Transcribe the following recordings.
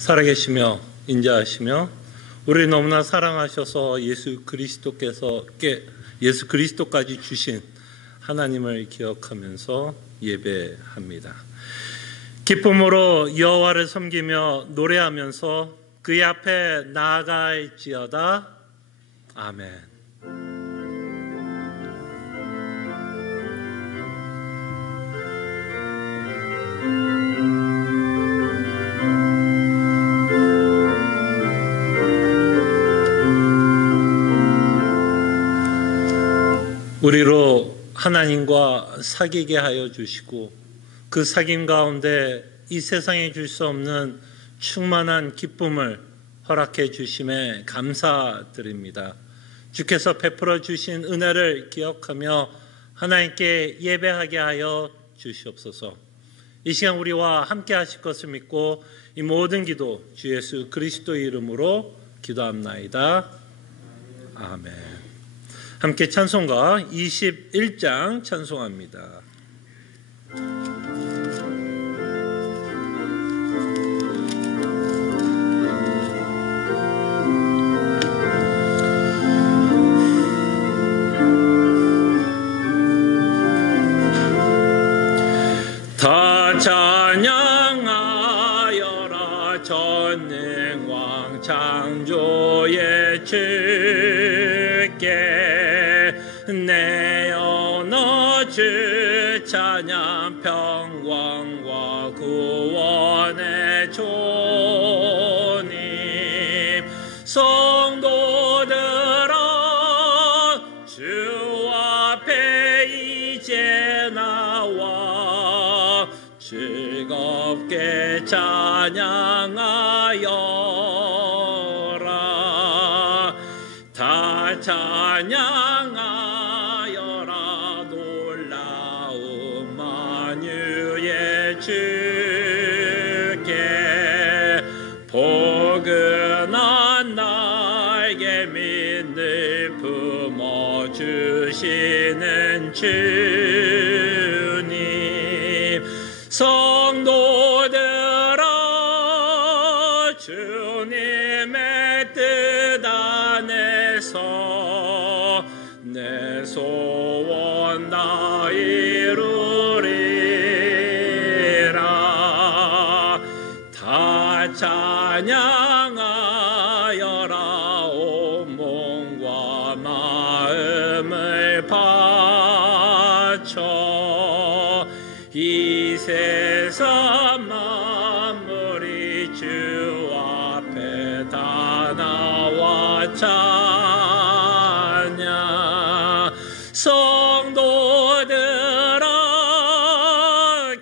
살아계시며 인자하시며 우리를 너무나 사랑하셔서 예수 그리스도까지 주신 하나님을 기억하면서 예배합니다. 기쁨으로 여호와를 섬기며 노래하면서 그의 앞에 나아갈지어다. 아멘. 우리로 하나님과 사귀게 하여 주시고 그 사귐 가운데 이 세상에 줄 수 없는 충만한 기쁨을 허락해 주심에 감사드립니다. 주께서 베풀어 주신 은혜를 기억하며 하나님께 예배하게 하여 주시옵소서. 이 시간 우리와 함께 하실 것을 믿고 이 모든 기도 주 예수 그리스도의 이름으로 기도합나이다. 아멘. 함께 찬송가 21장 찬송합니다. 다 찬양하여라 전능왕 창조의 주께 내 언어 주 찬양 평강과 구원의 주님 성도들아 주 앞에 이제 나와 즐겁게 찬양하여라. 다 찬양하여라. 놀라운 만유의 주께 포근한 나에게 믿음을 품어주시는 주님 성도들아 주님의 뜻 안에서 내 소원 다 이루리라. 다 찬양하여라. 온 몸과 마음을 바쳐 이 세상 만물이 주 앞에 다 나와 찬양. 성도들아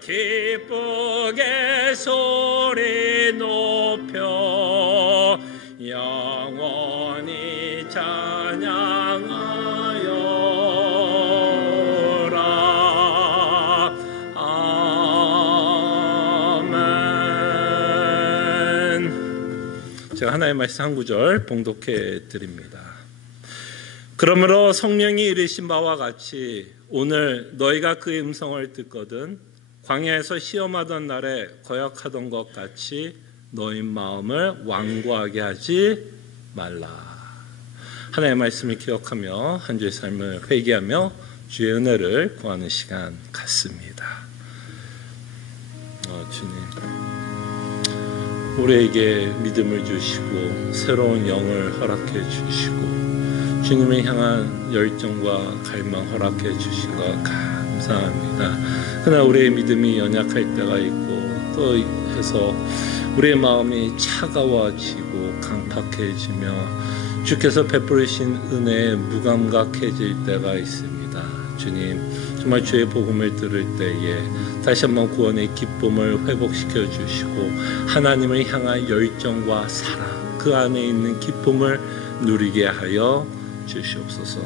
기쁘게 소리 높여 영원히 찬양하여라. 아멘. 제가 하나의 말씀 한 구절 봉독해 드립니다. 그러므로 성령이 이르신 바와 같이 오늘 너희가 그의 음성을 듣거든 광야에서 시험하던 날에 거역하던 것 같이 너희 마음을 완고하게 하지 말라. 하나님의 말씀을 기억하며 한 주의 삶을 회개하며 주의 은혜를 구하는 시간 같습니다. 주님, 우리에게 믿음을 주시고 새로운 영을 허락해 주시고 주님을 향한 열정과 갈망 허락해 주신 것 감사합니다. 그러나 우리의 믿음이 연약할 때가 있고 또 해서 우리의 마음이 차가워지고 강팍해지며 주께서 베푸르신 은혜에 무감각해질 때가 있습니다. 주님, 정말 주의 복음을 들을 때에 다시 한번 구원의 기쁨을 회복시켜 주시고 하나님을 향한 열정과 사랑, 그 안에 있는 기쁨을 누리게 하여 주시옵소서.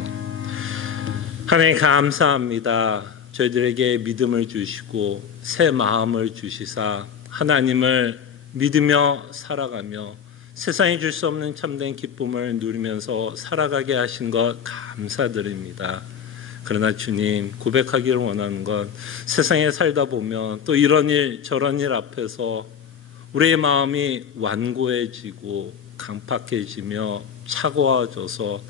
하나님 감사합니다. 저희들에게 믿음을 주시고 새 마음을 주시사 하나님을 믿으며 살아가며 세상에 줄 수 없는 참된 기쁨을 누리면서 살아가게 하신 것 감사드립니다. 그러나 주님, 고백하기를 원하는 건 세상에 살다 보면 또 이런 일 저런 일 앞에서 우리의 마음이 완고해지고 강팍해지며 차가워져서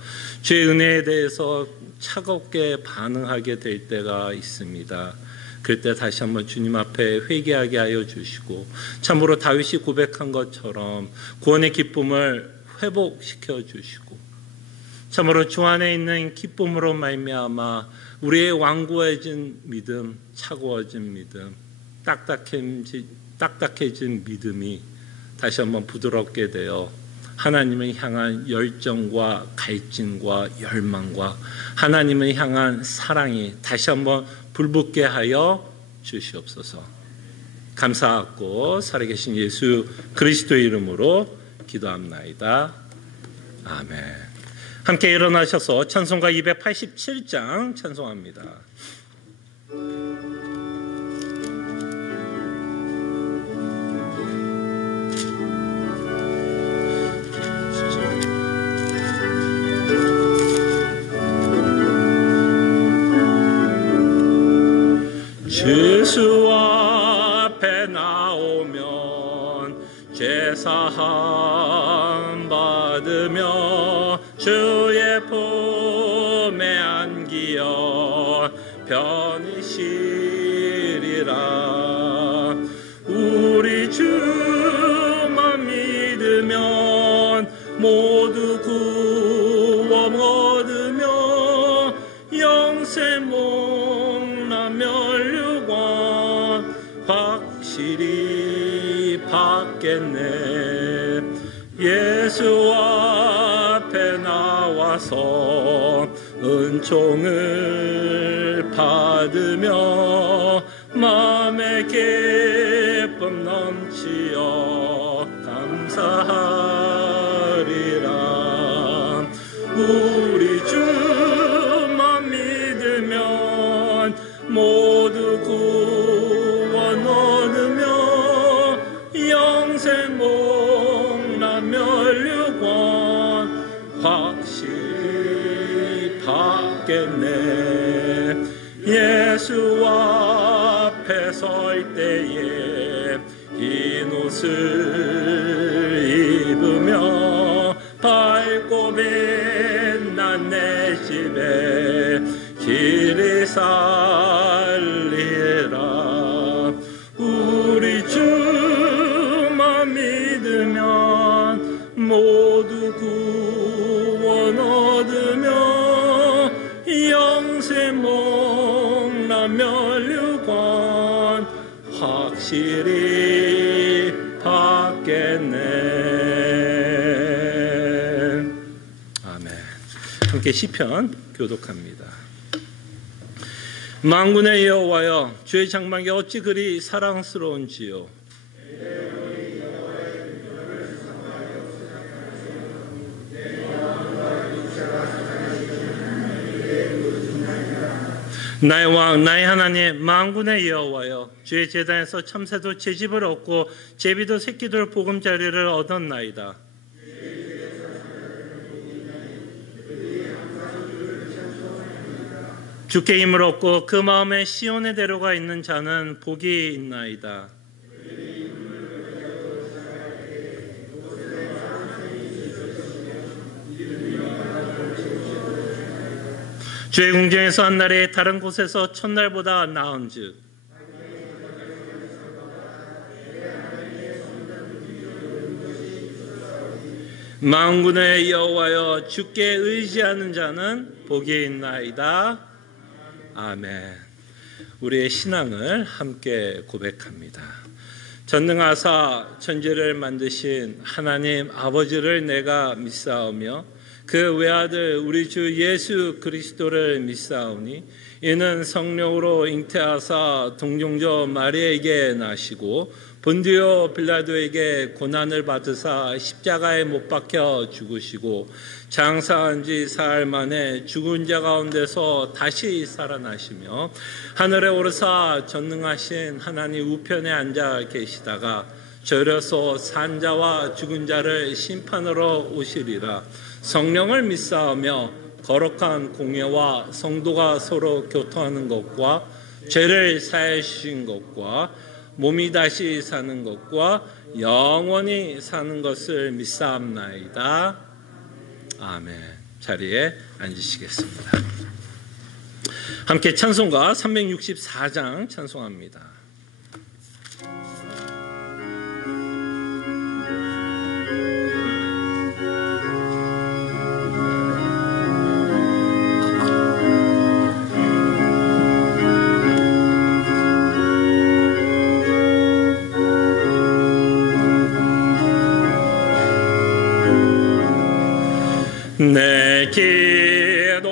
주의 은혜에 대해서 차갑게 반응하게 될 때가 있습니다. 그때 다시 한번 주님 앞에 회개하게 하여 주시고 참으로 다윗이 고백한 것처럼 구원의 기쁨을 회복시켜 주시고 참으로 주 안에 있는 기쁨으로 말미암아 우리의 완고해진 믿음, 차가워진 믿음, 딱딱해진 믿음이 다시 한번 부드럽게 되어 하나님을 향한 열정과 갈증과 열망과 하나님을 향한 사랑이 다시 한번 불붙게 하여 주시옵소서. 감사하고 살아계신 예수 그리스도의 이름으로 기도합나이다. 아멘. 함께 일어나셔서 찬송가 287장 찬송합니다. 예수 앞에 나오면 제사함 받으며 주의 품에 안기어 편히 쉬리라. 우리 주만 믿으면 모두 구원 얻으며 영생 목라멸 확실히 받겠네. 예수 앞에 나와서 은총을 받으며 마음의 기쁨 넘치어 감사하리라. 우리 주만 믿으면 모두 구원 얻으며 영생 목라멸류관 확실히 받겠네. 예수 앞에 설 때에 흰 옷을 입으며 밝고 빛난 내 집에 길이 살리라. 우리 주만 믿으면 모두 구원 얻으며 영생 목라멸류관 확실히 받겠네. 아멘. 함께 시편 교독합니다. 만군의 여호와여, 주의 장막이 어찌 그리 사랑스러운지요. 나의 왕, 나의 하나님, 만군의 여호와여, 주의 제단에서 참새도 제집을 얻고 제비도 새끼들 보금자리를 얻었나이다. 주께 힘을 얻고 그 마음에 시온에 데려가 있는 자는 복이 있나이다. 주의 궁정에서 한 날이 다른 곳에서 첫날보다 나은즉 만군의 여호와여, 주께 의지하는 자는 복이 있나이다. 아멘. 우리의 신앙을 함께 고백합니다. 전능하사 천지를 만드신 하나님 아버지를 내가 믿사오며 그 외아들 우리 주 예수 그리스도를 믿사오니 이는 성령으로 잉태하사 동정녀 마리아에게 나시고 본디오 빌라도에게 고난을 받으사 십자가에 못 박혀 죽으시고 장사한 지 사흘 만에 죽은 자 가운데서 다시 살아나시며 하늘에 오르사 전능하신 하나님 우편에 앉아 계시다가 절여서 산 자와 죽은 자를 심판으로 오시리라. 성령을 믿사오며 거룩한 공예와 성도가 서로 교통하는 것과 죄를 사해 주신 것과 몸이 다시 사는 것과 영원히 사는 것을 믿사옵나이다. 아멘. 자리에 앉으시겠습니다. 함께 찬송가 364장 찬송합니다. 내 기도하는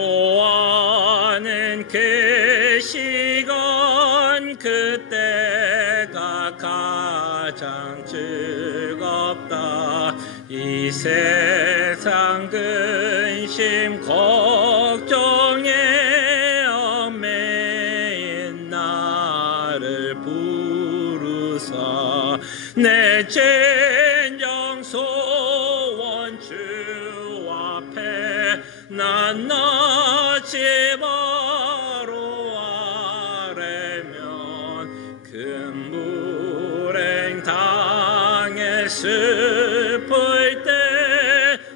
그 시간 그때가 가장 즐겁다. 이 세상 근심 걱정에 얽매인 나를 부르사 내 진정 소원 주 난 나지 바로 아래면 큰 불행 당해 슬플 때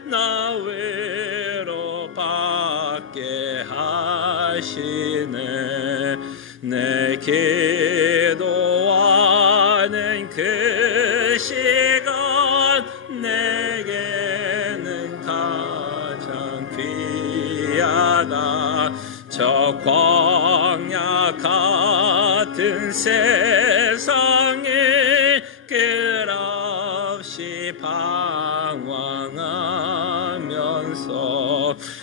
나 위로받게 하시네. 내 기도하는 그 시간 내게는 가장 귀하다. 저 광야 같은 세상에 끝없이 방황하면서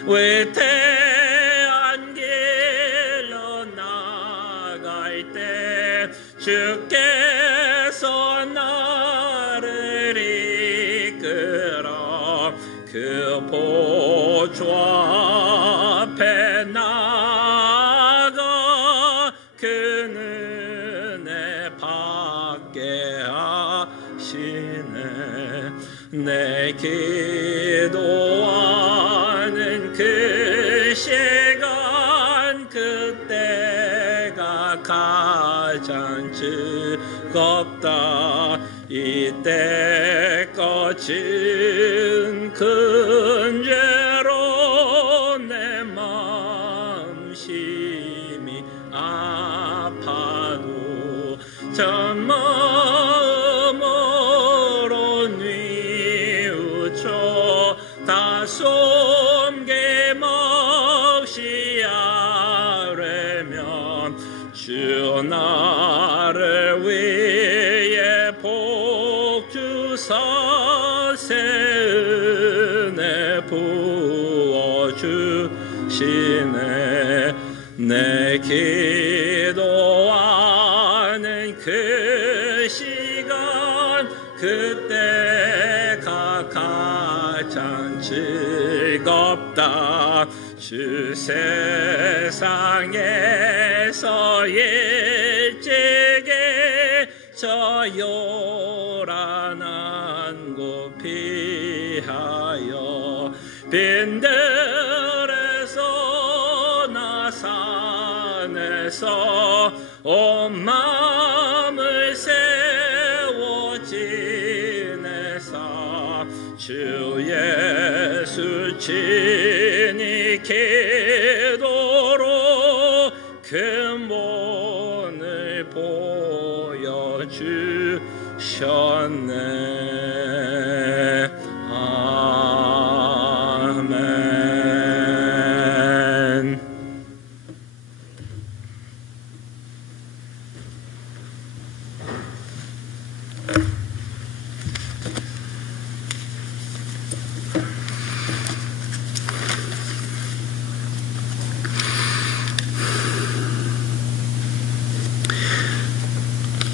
위태한 길로 나갈 때 주께서 나를 이끌어 그 보좌 앞에 나아가 그 은혜 받게 하시네. 내 기도하는 그 시간 그때가 가장 즐겁다. 이때까진 큰 죄로 내 마음 심히 아파도 참 마음으로 뉘우쳐 다 숨김없이 아뢰면 주 나를 위해 복 주사 새 은혜 부어주시네. 내 기도하는 그 시간 그때가 가장 즐겁다. 주 세상에서 일찍이 저 요란한 곳 피하여 빈들에서 나 산에서 온 마음을 세워 지내사 주 예수 친히 기도로 근본을 보여주셨네. 아멘.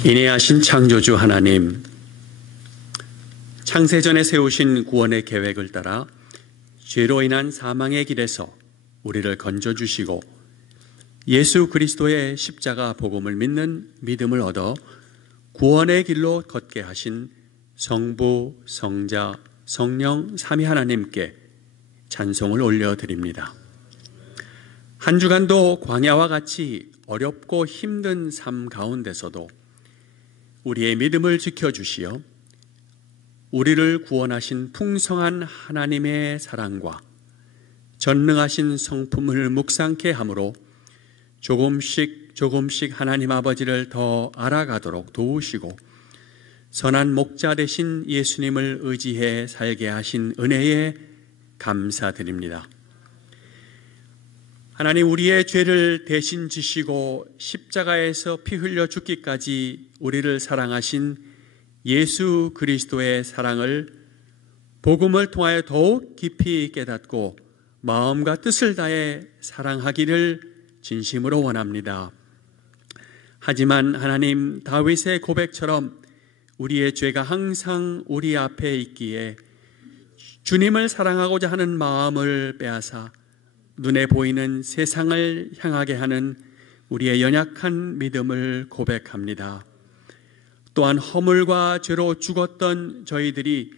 인애하신 창조주 하나님, 창세전에 세우신 구원의 계획을 따라 죄로 인한 사망의 길에서 우리를 건져주시고 예수 그리스도의 십자가 복음을 믿는 믿음을 얻어 구원의 길로 걷게 하신 성부, 성자, 성령 삼위 하나님께 찬송을 올려드립니다. 한 주간도 광야와 같이 어렵고 힘든 삶 가운데서도 우리의 믿음을 지켜주시어 우리를 구원하신 풍성한 하나님의 사랑과 전능하신 성품을 묵상케 함으로 조금씩 하나님 아버지를 더 알아가도록 도우시고 선한 목자 되신 예수님을 의지해 살게 하신 은혜에 감사드립니다. 하나님, 우리의 죄를 대신 지시고 십자가에서 피 흘려 죽기까지 우리를 사랑하신 예수 그리스도의 사랑을 복음을 통하여 더욱 깊이 깨닫고 마음과 뜻을 다해 사랑하기를 진심으로 원합니다. 하지만 하나님, 다윗의 고백처럼 우리의 죄가 항상 우리 앞에 있기에 주님을 사랑하고자 하는 마음을 빼앗아 눈에 보이는 세상을 향하게 하는 우리의 연약한 믿음을 고백합니다. 또한 허물과 죄로 죽었던 저희들이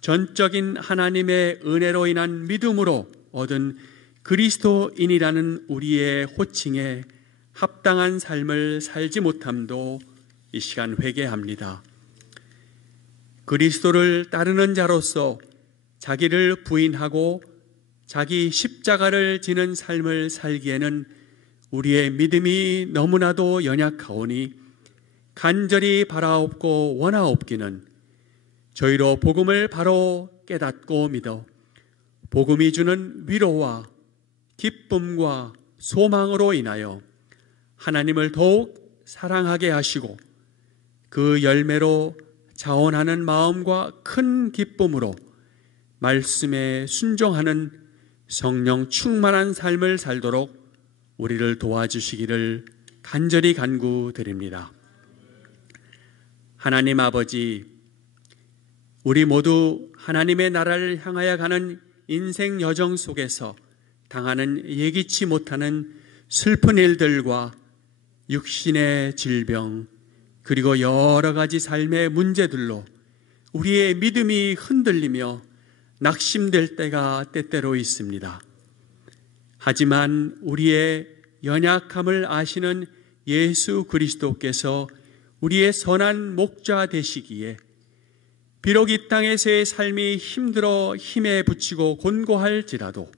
전적인 하나님의 은혜로 인한 믿음으로 얻은 그리스도인이라는 우리의 호칭에 합당한 삶을 살지 못함도 이 시간 회개합니다. 그리스도를 따르는 자로서 자기를 부인하고 자기 십자가를 지는 삶을 살기에는 우리의 믿음이 너무나도 연약하오니 간절히 바라옵고 원하옵기는 저희로 복음을 바로 깨닫고 믿어 복음이 주는 위로와 기쁨과 소망으로 인하여 하나님을 더욱 사랑하게 하시고 그 열매로 자원하는 마음과 큰 기쁨으로 말씀에 순종하는 성령 충만한 삶을 살도록 우리를 도와주시기를 간절히 간구드립니다. 하나님 아버지, 우리 모두 하나님의 나라를 향하여 가는 인생 여정 속에서 당하는 예기치 못하는 슬픈 일들과 육신의 질병, 그리고 여러 가지 삶의 문제들로 우리의 믿음이 흔들리며 낙심될 때가 때때로 있습니다. 하지만 우리의 연약함을 아시는 예수 그리스도께서 우리의 선한 목자 되시기에 비록 이 땅에서의 삶이 힘들어 힘에 부치고 곤고할지라도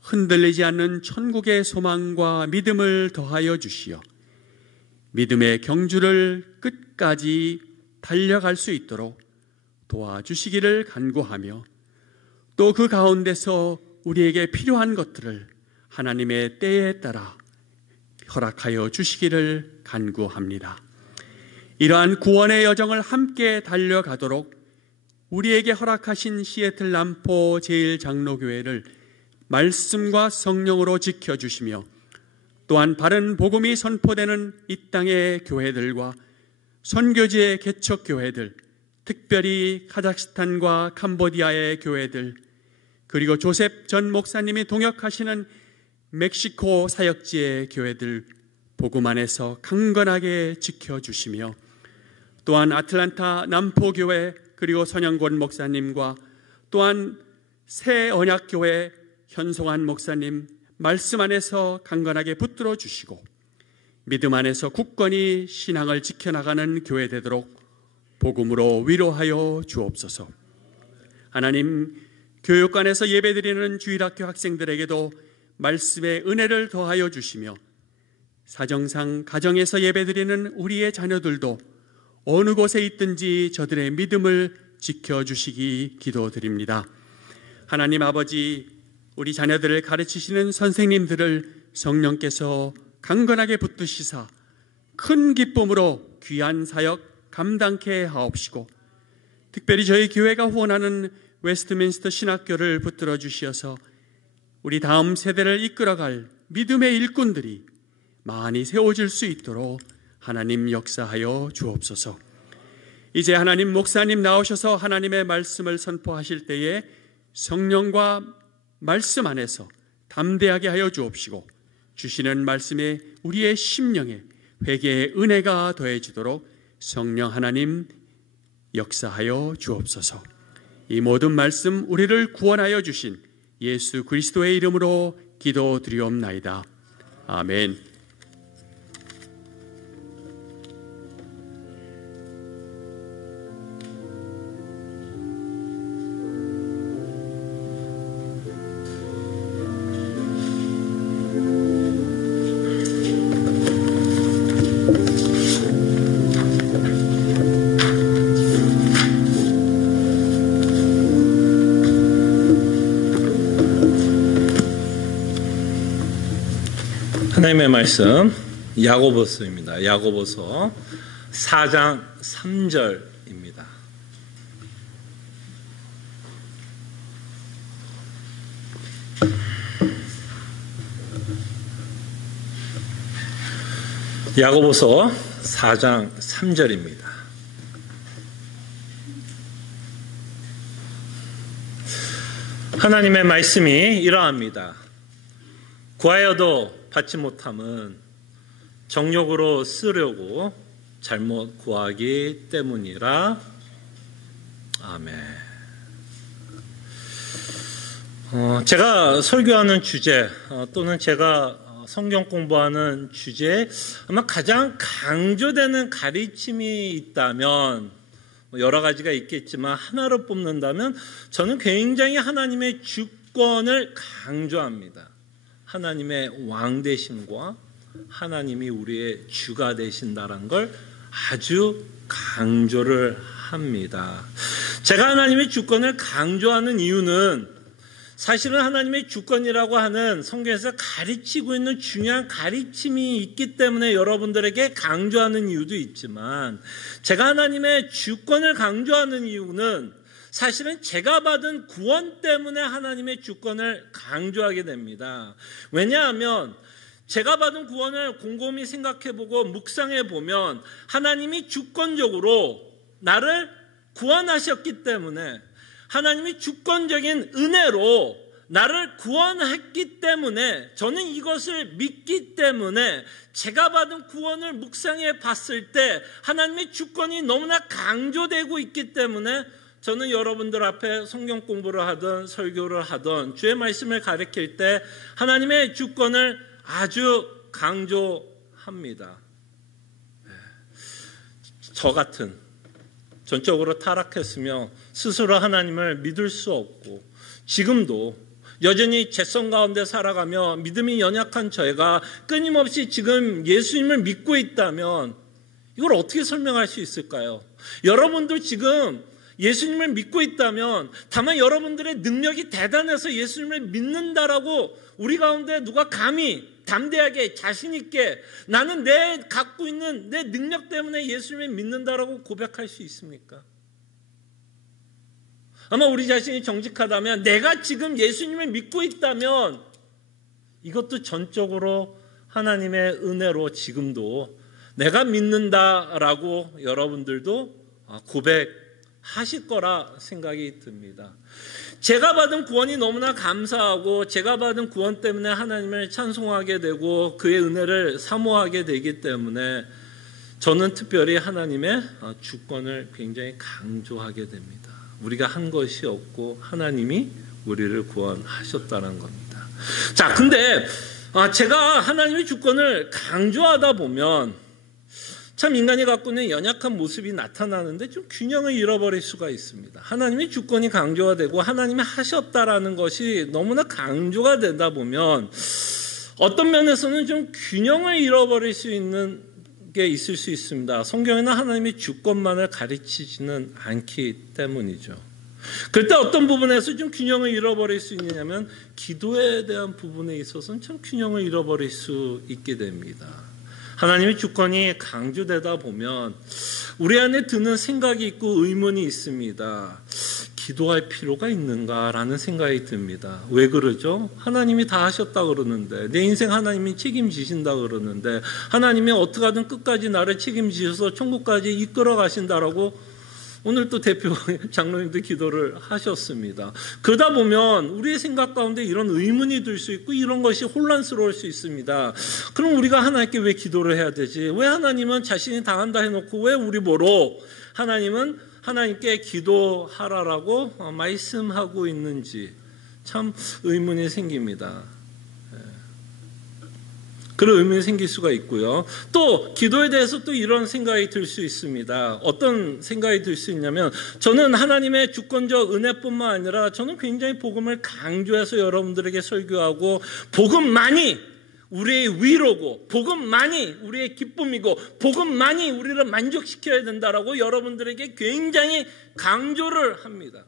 흔들리지 않는 천국의 소망과 믿음을 더하여 주시어 믿음의 경주를 끝까지 달려갈 수 있도록 도와주시기를 간구하며 또 그 가운데서 우리에게 필요한 것들을 하나님의 때에 따라 허락하여 주시기를 간구합니다. 이러한 구원의 여정을 함께 달려가도록 우리에게 허락하신 시애틀 남포 제1장로교회를 말씀과 성령으로 지켜주시며 또한 바른 복음이 선포되는 이 땅의 교회들과 선교지의 개척교회들, 특별히 카자흐스탄과 캄보디아의 교회들, 그리고 조셉 전 목사님이 동역하시는 멕시코 사역지의 교회들 복음 안에서 강건하게 지켜주시며 또한 아틀란타 남포교회 그리고 선영권 목사님과 또한 새 언약교회 현송한 목사님 말씀 안에서 강건하게 붙들어 주시고 믿음 안에서 굳건히 신앙을 지켜나가는 교회 되도록 복음으로 위로하여 주옵소서. 하나님, 교육관에서 예배드리는 주일학교 학생들에게도 말씀의 은혜를 더하여 주시며 사정상 가정에서 예배드리는 우리의 자녀들도 어느 곳에 있든지 저들의 믿음을 지켜주시기 기도드립니다. 하나님 아버지, 우리 자녀들을 가르치시는 선생님들을 성령께서 강건하게 붙드시사 큰 기쁨으로 귀한 사역 감당케 하옵시고 특별히 저희 교회가 후원하는 웨스트민스터 신학교를 붙들어 주시어서 우리 다음 세대를 이끌어갈 믿음의 일꾼들이 많이 세워질 수 있도록 하나님 역사하여 주옵소서. 이제 하나님 목사님 나오셔서 하나님의 말씀을 선포하실 때에 성령과 말씀 안에서 담대하게 하여 주옵시고 주시는 말씀에 우리의 심령에 회개의 은혜가 더해지도록 성령 하나님 역사하여 주옵소서. 이 모든 말씀 우리를 구원하여 주신 예수 그리스도의 이름으로 기도드리옵나이다. 아멘. 하나님의 말씀 야고보서입니다. 야고보서 4장 3절입니다. 야고보서 4장 3절입니다. 하나님의 말씀이 이러합니다. 구하여도 받지 못함은 정욕으로 쓰려고 잘못 구하기 때문이라. 아멘. 제가 설교하는 주제 또는 제가 성경 공부하는 주제에 아마 가장 강조되는 가르침이 있다면 여러 가지가 있겠지만 하나로 뽑는다면 저는 굉장히 하나님의 주권을 강조합니다. 하나님의 왕 되심과 하나님이 우리의 주가 되신다는 걸 아주 강조를 합니다. 제가 하나님의 주권을 강조하는 이유는 사실은 하나님의 주권이라고 하는 성경에서 가르치고 있는 중요한 가르침이 있기 때문에 여러분들에게 강조하는 이유도 있지만, 제가 하나님의 주권을 강조하는 이유는 사실은 제가 받은 구원 때문에 하나님의 주권을 강조하게 됩니다. 왜냐하면 제가 받은 구원을 곰곰이 생각해보고 묵상해보면 하나님이 주권적으로 나를 구원하셨기 때문에, 하나님이 주권적인 은혜로 나를 구원했기 때문에, 저는 이것을 믿기 때문에 제가 받은 구원을 묵상해 봤을 때 하나님의 주권이 너무나 강조되고 있기 때문에 저는 여러분들 앞에 성경 공부를 하든 설교를 하든 주의 말씀을 가르칠 때 하나님의 주권을 아주 강조합니다. 저 같은 전적으로 타락했으며 스스로 하나님을 믿을 수 없고 지금도 여전히 죄성 가운데 살아가며 믿음이 연약한 저희가 끊임없이 지금 예수님을 믿고 있다면 이걸 어떻게 설명할 수 있을까요? 여러분도 지금 예수님을 믿고 있다면 다만 여러분들의 능력이 대단해서 예수님을 믿는다라고 우리 가운데 누가 감히 담대하게 자신 있게 나는 내 갖고 있는 내 능력 때문에 예수님을 믿는다라고 고백할 수 있습니까? 아마 우리 자신이 정직하다면 내가 지금 예수님을 믿고 있다면 이것도 전적으로 하나님의 은혜로 지금도 내가 믿는다라고 여러분들도 고백하실 거라 생각이 듭니다. 제가 받은 구원이 너무나 감사하고 제가 받은 구원 때문에 하나님을 찬송하게 되고 그의 은혜를 사모하게 되기 때문에 저는 특별히 하나님의 주권을 굉장히 강조하게 됩니다. 우리가 한 것이 없고 하나님이 우리를 구원하셨다는 겁니다. 자, 근데 제가 하나님의 주권을 강조하다 보면 참 인간이 갖고 있는 연약한 모습이 나타나는데 좀 균형을 잃어버릴 수가 있습니다. 하나님의 주권이 강조가 되고 하나님이 하셨다라는 것이 너무나 강조가 되다 보면 어떤 면에서는 좀 균형을 잃어버릴 수 있는 게 있을 수 있습니다. 성경에는 하나님의 주권만을 가르치지는 않기 때문이죠. 그럴 때 어떤 부분에서 좀 균형을 잃어버릴 수 있느냐면 기도에 대한 부분에 있어서는 참 균형을 잃어버릴 수 있게 됩니다. 하나님의 주권이 강조되다 보면 우리 안에 드는 생각이 있고 의문이 있습니다. 기도할 필요가 있는가라는 생각이 듭니다. 왜 그러죠? 하나님이 다 하셨다 그러는데, 내 인생 하나님이 책임지신다 그러는데, 하나님이 어떻게 하든 끝까지 나를 책임지셔서 천국까지 이끌어 가신다라고 오늘 또 대표 장로님도 기도를 하셨습니다. 그러다 보면 우리의 생각 가운데 이런 의문이 들 수 있고 이런 것이 혼란스러울 수 있습니다. 그럼 우리가 하나님께 왜 기도를 해야 되지? 왜 하나님은 자신이 당한다 해놓고 왜 우리 보러 하나님은 하나님께 기도하라라고 말씀하고 있는지 참 의문이 생깁니다. 그런 의문이 생길 수가 있고요. 또 기도에 대해서 또 이런 생각이 들 수 있습니다. 어떤 생각이 들 수 있냐면 저는 하나님의 주권적 은혜뿐만 아니라 저는 굉장히 복음을 강조해서 여러분들에게 설교하고 복음만이 우리의 위로고 복음만이 우리의 기쁨이고 복음만이 우리를 만족시켜야 된다라고 여러분들에게 굉장히 강조를 합니다.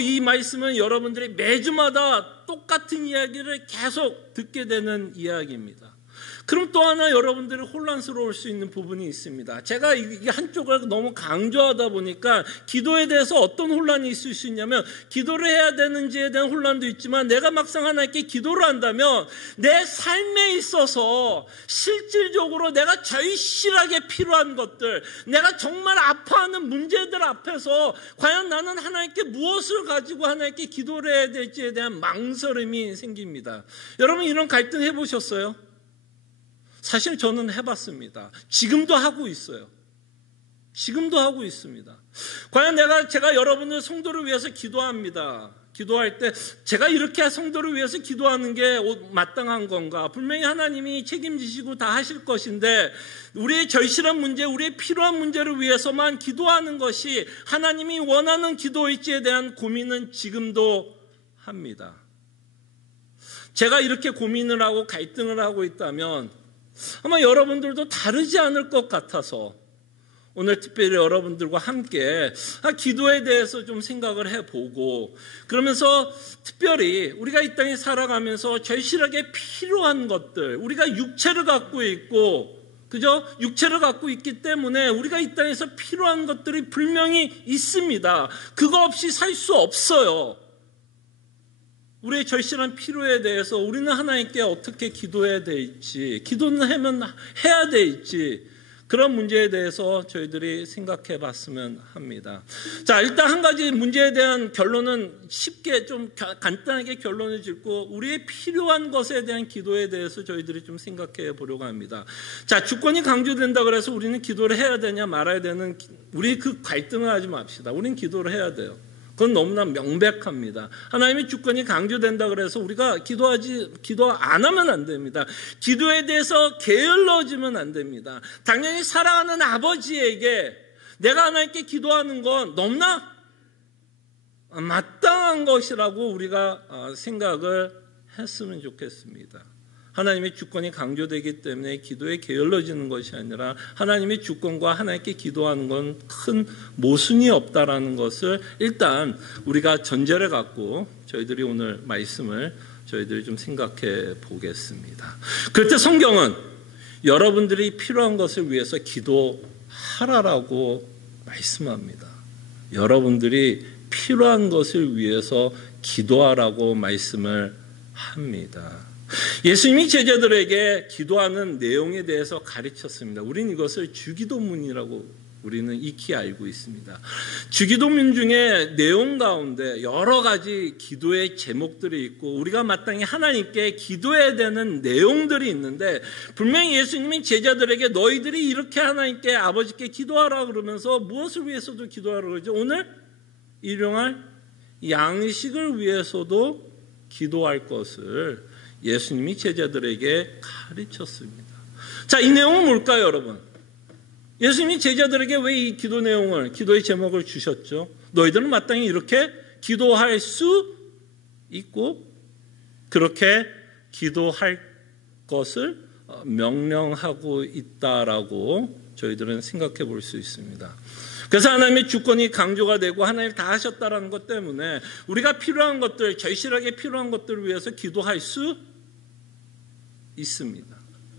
이 말씀은 여러분들이 매주마다 똑같은 이야기를 계속 듣게 되는 이야기입니다. 그럼 또 하나 여러분들이 혼란스러울 수 있는 부분이 있습니다. 제가 이게 한쪽을 너무 강조하다 보니까 기도에 대해서 어떤 혼란이 있을 수 있냐면, 기도를 해야 되는지에 대한 혼란도 있지만, 내가 막상 하나님께 기도를 한다면 내 삶에 있어서 실질적으로 내가 절실하게 필요한 것들, 내가 정말 아파하는 문제들 앞에서 과연 나는 하나님께 무엇을 가지고 하나님께 기도를 해야 될지에 대한 망설임이 생깁니다. 여러분, 이런 갈등 해보셨어요? 사실 저는 해봤습니다. 지금도 하고 있어요. 지금도 하고 있습니다. 과연 제가 여러분들 성도를 위해서 기도합니다. 기도할 때 제가 이렇게 성도를 위해서 기도하는 게 마땅한 건가? 분명히 하나님이 책임지시고 다 하실 것인데, 우리의 절실한 문제, 우리의 필요한 문제를 위해서만 기도하는 것이 하나님이 원하는 기도일지에 대한 고민은 지금도 합니다. 제가 이렇게 고민을 하고 갈등을 하고 있다면 아마 여러분들도 다르지 않을 것 같아서 오늘 특별히 여러분들과 함께 기도에 대해서 좀 생각을 해보고, 그러면서 특별히 우리가 이 땅에 살아가면서 절실하게 필요한 것들, 우리가 육체를 갖고 있고, 그죠? 육체를 갖고 있기 때문에 우리가 이 땅에서 필요한 것들이 분명히 있습니다. 그거 없이 살 수 없어요. 우리의 절실한 필요에 대해서 우리는 하나님께 어떻게 기도해야 될지, 기도는 해야 될지, 그런 문제에 대해서 저희들이 생각해 봤으면 합니다. 자, 일단 한 가지 문제에 대한 결론은 쉽게 좀 간단하게 결론을 짓고, 우리의 필요한 것에 대한 기도에 대해서 저희들이 좀 생각해 보려고 합니다. 자, 주권이 강조된다 그래서 우리는 기도를 해야 되냐 말아야 되는, 우리 그 갈등을 하지 맙시다. 우리는 기도를 해야 돼요. 그건 너무나 명백합니다. 하나님의 주권이 강조된다 그래서 우리가 기도 안 하면 안 됩니다. 기도에 대해서 게을러지면 안 됩니다. 당연히 사랑하는 아버지에게 내가 하나님께 기도하는 건 너무나 마땅한 것이라고 우리가 생각을 했으면 좋겠습니다. 하나님의 주권이 강조되기 때문에 기도에 게을러지는 것이 아니라, 하나님의 주권과 하나님께 기도하는 건 큰 모순이 없다라는 것을 일단 우리가 전제를 갖고 저희들이 오늘 말씀을 저희들이 좀 생각해 보겠습니다. 그럴 때 성경은 여러분들이 필요한 것을 위해서 기도하라라고 말씀합니다. 여러분들이 필요한 것을 위해서 기도하라고 말씀을 합니다. 예수님이 제자들에게 기도하는 내용에 대해서 가르쳤습니다. 우리는 이것을 주기도문이라고 우리는 익히 알고 있습니다. 주기도문 중에 내용 가운데 여러 가지 기도의 제목들이 있고, 우리가 마땅히 하나님께 기도해야 되는 내용들이 있는데, 분명히 예수님이 제자들에게 너희들이 이렇게 하나님께 아버지께 기도하라 그러면서 무엇을 위해서도 기도하라 그러죠? 오늘 일용할 양식을 위해서도 기도할 것을 예수님이 제자들에게 가르쳤습니다. 자, 이 내용은 뭘까요, 여러분? 예수님이 제자들에게 왜 이 기도 내용을, 기도의 제목을 주셨죠? 너희들은 마땅히 이렇게 기도할 수 있고 그렇게 기도할 것을 명령하고 있다라고 저희들은 생각해 볼 수 있습니다. 그래서 하나님의 주권이 강조가 되고 하나님 다 하셨다라는 것 때문에 우리가 필요한 것들, 절실하게 필요한 것들을 위해서 기도할 수 있습니다.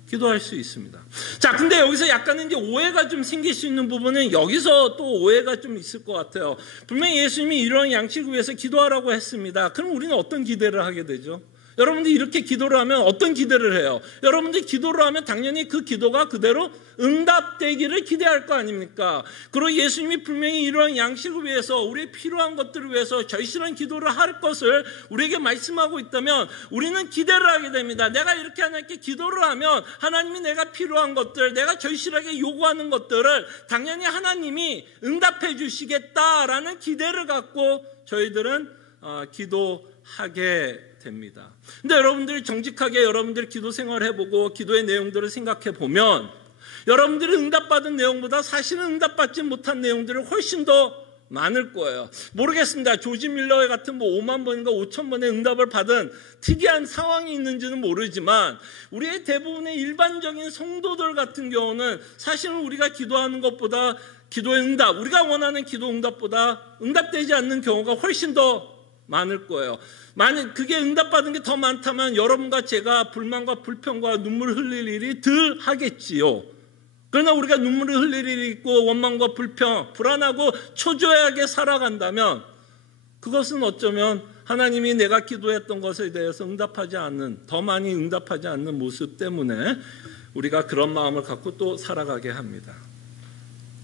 기도할 수 있습니다. 자, 근데 여기서 약간은 이제 오해가 좀 생길 수 있는 부분은 여기서 또 오해가 좀 있을 것 같아요. 분명히 예수님이 이런 양식을 위해서 기도하라고 했습니다. 그럼 우리는 어떤 기대를 하게 되죠? 여러분들이 이렇게 기도를 하면 어떤 기대를 해요? 여러분들이 기도를 하면 당연히 그 기도가 그대로 응답되기를 기대할 거 아닙니까? 그리고 예수님이 분명히 이러한 양식을 위해서, 우리의 필요한 것들을 위해서 절실한 기도를 할 것을 우리에게 말씀하고 있다면 우리는 기대를 하게 됩니다. 내가 이렇게 하나님께 기도를 하면 하나님이 내가 필요한 것들, 내가 절실하게 요구하는 것들을 당연히 하나님이 응답해 주시겠다라는 기대를 갖고 저희들은 기도하게 됩니다. 근데 여러분들이 정직하게 여러분들 기도 생활을 해보고 기도의 내용들을 생각해 보면 여러분들이 응답받은 내용보다 사실은 응답받지 못한 내용들이 훨씬 더 많을 거예요. 모르겠습니다. 조지 밀러 같은 5만 번인가 5천 번의 응답을 받은 특이한 상황이 있는지는 모르지만 우리의 대부분의 일반적인 성도들 같은 경우는 사실은 우리가 기도하는 것보다 기도의 응답, 우리가 원하는 기도 응답보다 응답되지 않는 경우가 훨씬 더 많을 거예요. 만약 그게 응답받은 게 더 많다면 여러분과 제가 불만과 불평과 눈물을 흘릴 일이 덜 하겠지요. 그러나 우리가 눈물을 흘릴 일이 있고 원망과 불평, 불안하고 초조하게 살아간다면 그것은 어쩌면 하나님이 내가 기도했던 것에 대해서 응답하지 않는, 더 많이 응답하지 않는 모습 때문에 우리가 그런 마음을 갖고 또 살아가게 합니다.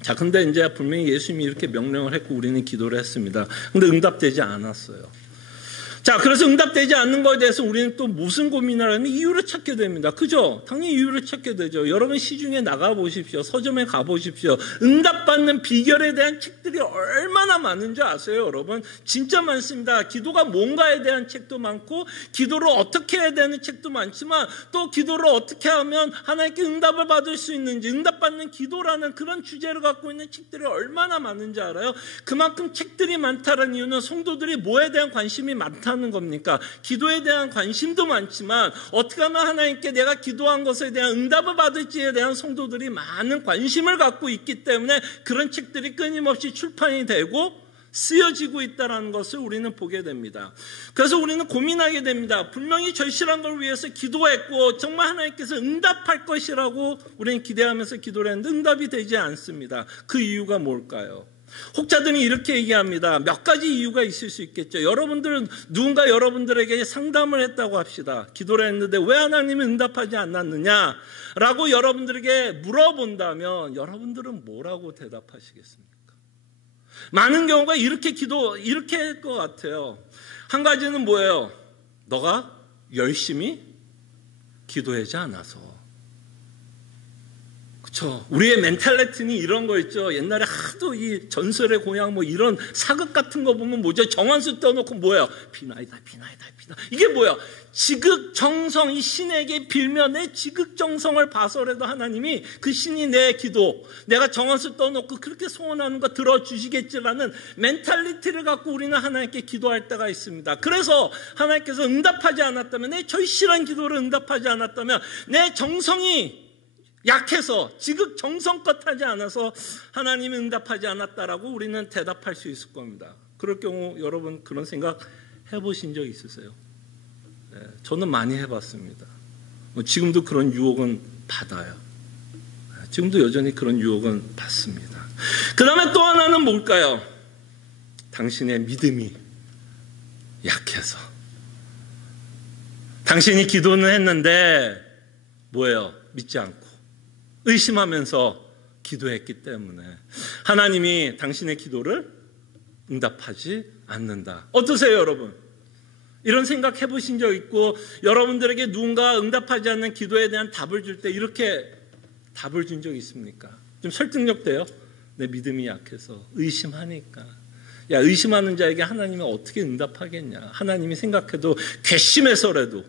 자, 근데 이제 분명히 예수님이 이렇게 명령을 했고 우리는 기도를 했습니다. 근데 응답되지 않았어요. 자, 그래서 응답되지 않는 것에 대해서 우리는 또 무슨 고민을 하면 이유를 찾게 됩니다. 그죠? 당연히 이유를 찾게 되죠. 여러분 시중에 나가보십시오. 서점에 가보십시오. 응답받는 비결에 대한 책들이 얼마나 많은 줄 아세요, 여러분? 진짜 많습니다. 기도가 뭔가에 대한 책도 많고 기도를 어떻게 해야 되는 책도 많지만 또 기도를 어떻게 하면 하나님께 응답을 받을 수 있는지, 응답받는 기도라는 그런 주제를 갖고 있는 책들이 얼마나 많은지 알아요? 그만큼 책들이 많다는 이유는 성도들이 뭐에 대한 관심이 많다 하는 겁니까? 기도에 대한 관심도 많지만 어떻게 하면 하나님께 내가 기도한 것에 대한 응답을 받을지에 대한 성도들이 많은 관심을 갖고 있기 때문에 그런 책들이 끊임없이 출판이 되고 쓰여지고 있다는 것을 우리는 보게 됩니다. 그래서 우리는 고민하게 됩니다. 분명히 절실한 걸 위해서 기도했고 정말 하나님께서 응답할 것이라고 우리는 기대하면서 기도를 했는데 응답이 되지 않습니다. 그 이유가 뭘까요? 혹자들이 이렇게 얘기합니다. 몇 가지 이유가 있을 수 있겠죠. 여러분들은 누군가 여러분들에게 상담을 했다고 합시다. 기도를 했는데 왜 하나님이 응답하지 않았느냐 라고 여러분들에게 물어본다면 여러분들은 뭐라고 대답하시겠습니까? 많은 경우가 이렇게 할 것 같아요. 한 가지는 뭐예요? 너가 열심히 기도하지 않아서. 그렇죠. 우리의 멘탈리티는 이런 거 있죠. 옛날에 하도 이 전설의 고향 뭐 이런 사극 같은 거 보면 뭐죠? 정한수 떠놓고 뭐예요? 비나이다. 이게 뭐야? 지극정성, 이 신에게 빌며 내 지극정성을 봐서라도 하나님이 그 신이 내 기도, 내가 정한수 떠놓고 그렇게 소원하는 거 들어주시겠지라는 멘탈리티를 갖고 우리는 하나님께 기도할 때가 있습니다. 그래서 하나님께서 응답하지 않았다면, 내 절실한 기도를 응답하지 않았다면, 내 정성이 약해서 지극정성껏 하지 않아서 하나님이 응답하지 않았다라고 우리는 대답할 수 있을 겁니다. 그럴 경우 여러분 그런 생각 해보신 적 있으세요? 네, 저는 많이 해봤습니다. 지금도 그런 유혹은 받아요. 지금도 여전히 그런 유혹은 받습니다. 그 다음에 또 하나는 뭘까요? 당신의 믿음이 약해서. 당신이 기도는 했는데 뭐예요? 믿지 않고 의심하면서 기도했기 때문에 하나님이 당신의 기도를 응답하지 않는다. 어떠세요, 여러분? 이런 생각 해보신 적 있고 여러분들에게 누군가 응답하지 않는 기도에 대한 답을 줄 때 이렇게 답을 준 적 있습니까? 좀 설득력 돼요? 내 믿음이 약해서 의심하니까. 야, 의심하는 자에게 하나님이 어떻게 응답하겠냐. 하나님이 생각해도 괘씸해서라도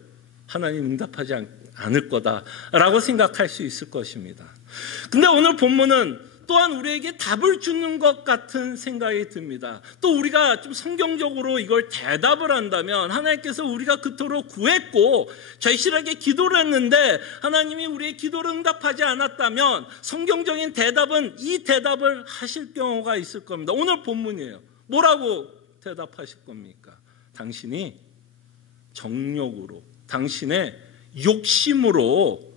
하나님 응답하지 않을 거다라고 생각할 수 있을 것입니다. 근데 오늘 본문은 또한 우리에게 답을 주는 것 같은 생각이 듭니다. 또 우리가 좀 성경적으로 이걸 대답을 한다면 하나님께서 우리가 그토록 구했고 절실하게 기도를 했는데 하나님이 우리의 기도를 응답하지 않았다면 성경적인 대답은 이 대답을 하실 경우가 있을 겁니다. 오늘 본문이에요. 뭐라고 대답하실 겁니까? 당신이 정욕으로, 당신의 욕심으로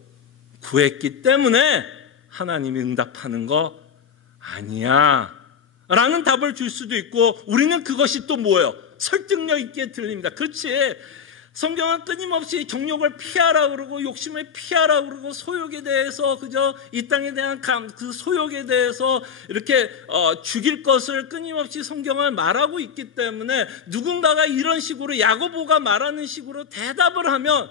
구했기 때문에 하나님이 응답하는 거 아니야 라는 답을 줄 수도 있고 우리는 그것이 또 뭐예요? 설득력 있게 들립니다. 그렇지. 성경은 끊임없이 정욕을 피하라 그러고 욕심을 피하라 그러고 소욕에 대해서 그저 이 땅에 대한 그 소욕에 대해서 이렇게 죽일 것을 끊임없이 성경은 말하고 있기 때문에 누군가가 이런 식으로 야고보가 말하는 식으로 대답을 하면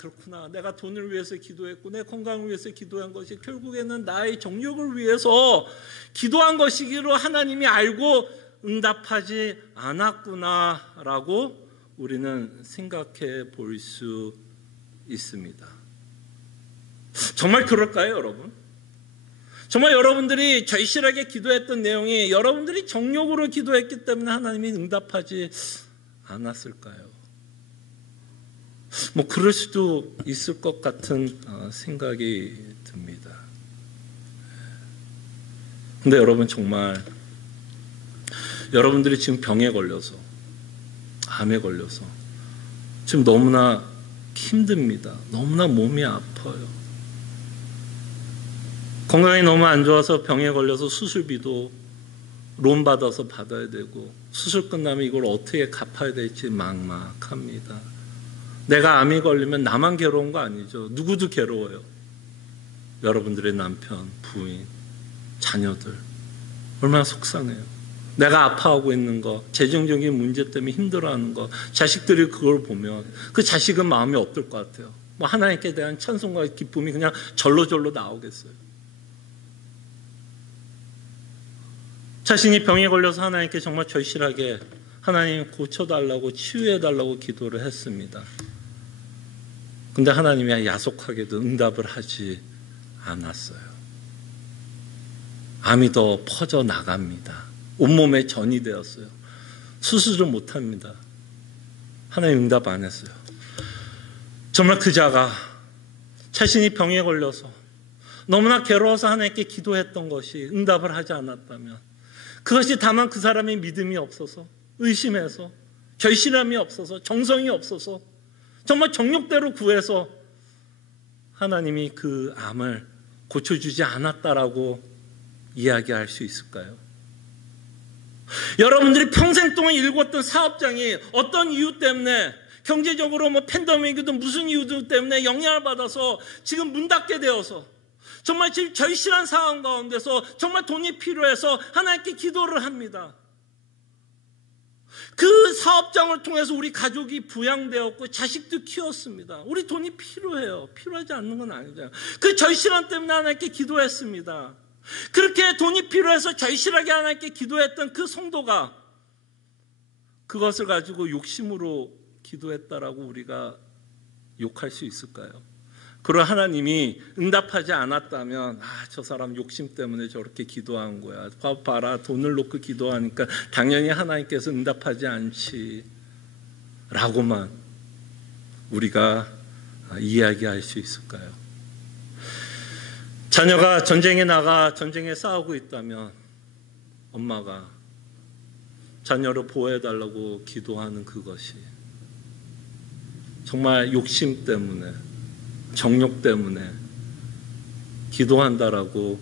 그렇구나. 내가 돈을 위해서 기도했고 내 건강을 위해서 기도한 것이 결국에는 나의 정욕을 위해서 기도한 것이기로 하나님이 알고 응답하지 않았구나라고 우리는 생각해 볼 수 있습니다. 정말 그럴까요, 여러분? 정말 여러분들이 절실하게 기도했던 내용이 여러분들이 정욕으로 기도했기 때문에 하나님이 응답하지 않았을까요? 뭐 그럴 수도 있을 것 같은 생각이 듭니다. 근데 여러분, 정말 여러분들이 지금 병에 걸려서, 암에 걸려서 지금 너무나 힘듭니다. 너무나 몸이 아파요. 건강이 너무 안 좋아서 병에 걸려서 수술비도 론 받아서 받아야 되고, 수술 끝나면 이걸 어떻게 갚아야 될지 막막합니다. 내가 암이 걸리면 나만 괴로운 거 아니죠. 누구도 괴로워요. 여러분들의 남편, 부인, 자녀들 얼마나 속상해요. 내가 아파하고 있는 거, 재정적인 문제 때문에 힘들어하는 거, 자식들이 그걸 보면 그 자식은 마음이 어떨 것 같아요? 뭐 하나님께 대한 찬송과 기쁨이 그냥 절로절로 나오겠어요. 자신이 병에 걸려서 하나님께 정말 절실하게 하나님 고쳐달라고, 치유해달라고 기도를 했습니다. 근데 하나님이 야속하게도 응답을 하지 않았어요. 암이 더 퍼져 나갑니다. 온몸에 전이 되었어요. 수술을 못합니다. 하나님 응답 안 했어요. 정말 그 자가 자신이 병에 걸려서 너무나 괴로워서 하나님께 기도했던 것이 응답을 하지 않았다면, 그것이 다만 그 사람의 믿음이 없어서, 의심해서, 결실함이 없어서, 정성이 없어서, 정말 정욕대로 구해서 하나님이 그 암을 고쳐주지 않았다라고 이야기할 수 있을까요? 여러분들이 평생 동안 일궜던 사업장이 어떤 이유 때문에, 경제적으로 뭐 팬데믹이든 무슨 이유 때문에 영향을 받아서 지금 문 닫게 되어서, 정말 지금 절실한 상황 가운데서 정말 돈이 필요해서 하나님께 기도를 합니다. 그 사업장을 통해서 우리 가족이 부양되었고 자식도 키웠습니다. 우리 돈이 필요해요. 필요하지 않는 건 아니잖아요. 그 절실함 때문에 하나님께 기도했습니다. 그렇게 돈이 필요해서 절실하게 하나님께 기도했던 그 성도가 그것을 가지고 욕심으로 기도했다라고 우리가 욕할 수 있을까요? 그걸 하나님이 응답하지 않았다면, 저 사람 욕심 때문에 저렇게 기도한 거야. 봐라, 돈을 놓고 기도하니까 당연히 하나님께서 응답하지 않지 라고만 우리가 이야기할 수 있을까요? 자녀가 전쟁에 나가 전쟁에 싸우고 있다면 엄마가 자녀를 보호해달라고 기도하는 그것이 정말 욕심 때문에, 정욕 때문에 기도한다라고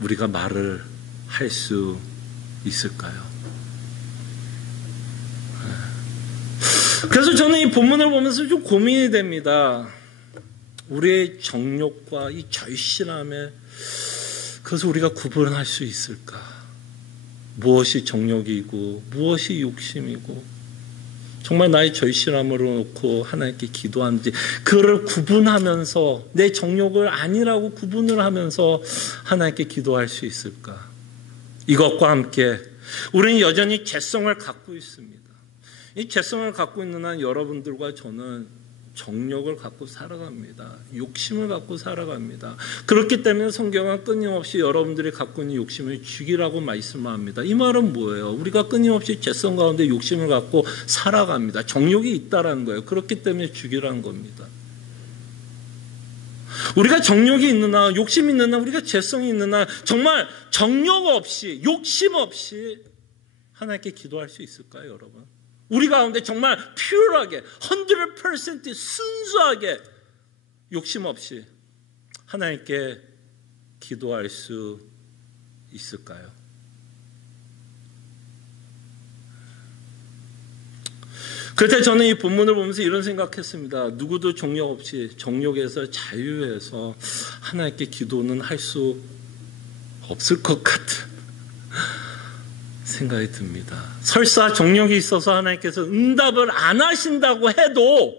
우리가 말을 할 수 있을까요? 그래서 저는 이 본문을 보면서 좀 고민이 됩니다. 우리의 정욕과 이 절실함에 그것을 우리가 구분할 수 있을까? 무엇이 정욕이고 무엇이 욕심이고, 정말 나의 절실함으로 놓고 하나님께 기도하는지, 그를 구분하면서 내 정욕을 아니라고 구분을 하면서 하나님께 기도할 수 있을까? 이것과 함께 우리는 여전히 죄성을 갖고 있습니다. 이 죄성을 갖고 있는 한 여러분들과 저는 정욕을 갖고 살아갑니다. 욕심을 갖고 살아갑니다. 그렇기 때문에 성경은 끊임없이 여러분들이 갖고 있는 욕심을 죽이라고 말씀합니다. 이 말은 뭐예요? 우리가 끊임없이 죄성 가운데 욕심을 갖고 살아갑니다. 정욕이 있다라는 거예요. 그렇기 때문에 죽이라는 겁니다. 우리가 정욕이 있는 한, 욕심이 있는 한, 우리가 죄성이 있는 한 정말 정욕 없이, 욕심 없이 하나님께 기도할 수 있을까요, 여러분? 우리 가운데 정말 퓨어하게 100% 순수하게 욕심 없이 하나님께 기도할 수 있을까요? 그럴 때 저는 이 본문을 보면서 이런 생각했습니다. 누구도 정욕 없이, 정욕에서 자유해서 하나님께 기도는 할 수 없을 것 같은 생각이 듭니다. 설사 정욕이 있어서 하나님께서 응답을 안 하신다고 해도,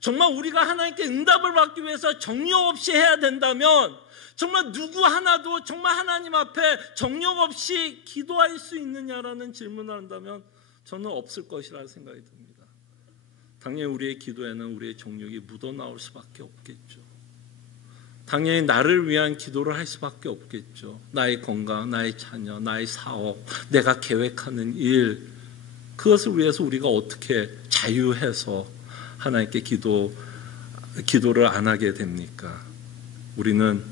정말 우리가 하나님께 응답을 받기 위해서 정욕 없이 해야 된다면, 정말 누구 하나도 정말 하나님 앞에 정욕 없이 기도할 수 있느냐라는 질문을 한다면 저는 없을 것이라는 생각이 듭니다. 당연히 우리의 기도에는 우리의 정욕이 묻어나올 수밖에 없겠죠. 당연히 나를 위한 기도를 할 수밖에 없겠죠. 나의 건강, 나의 자녀, 나의 사업, 내가 계획하는 일, 그것을 위해서 우리가 어떻게 자유해서 하나님께 기도를 안 하게 됩니까? 우리는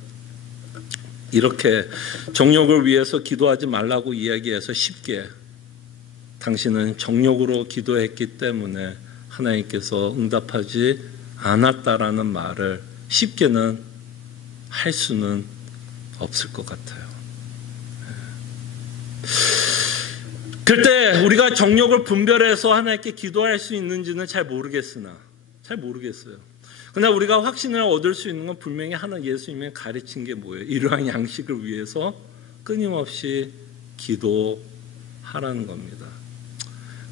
이렇게 정욕을 위해서 기도하지 말라고 이야기해서 쉽게 당신은 정욕으로 기도했기 때문에 하나님께서 응답하지 않았다라는 말을 쉽게는 할 수는 없을 것 같아요. 그때 우리가 정욕을 분별해서 하나님께 기도할 수 있는지는 잘 모르겠어요. 그러나 우리가 확신을 얻을 수 있는 건 분명히 하나 예수님이 가르친 게 뭐예요? 이러한 양식을 위해서 끊임없이 기도하라는 겁니다.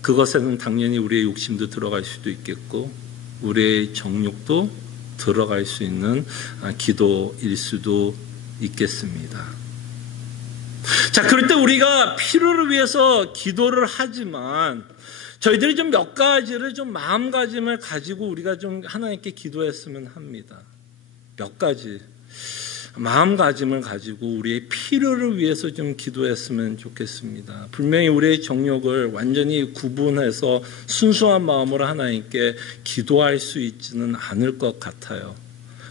그것에는 당연히 우리의 욕심도 들어갈 수도 있겠고 우리의 정욕도 들어갈 수 있는 기도일 수도 있겠습니다. 자, 그럴 때 우리가 필요를 위해서 기도를 하지만 저희들이 좀 몇 가지를 좀 마음가짐을 가지고 우리가 좀 하나님께 기도했으면 합니다. 몇 가지 마음가짐을 가지고 우리의 필요를 위해서 좀 기도했으면 좋겠습니다. 분명히 우리의 정욕을 완전히 구분해서 순수한 마음으로 하나님께 기도할 수 있지는 않을 것 같아요.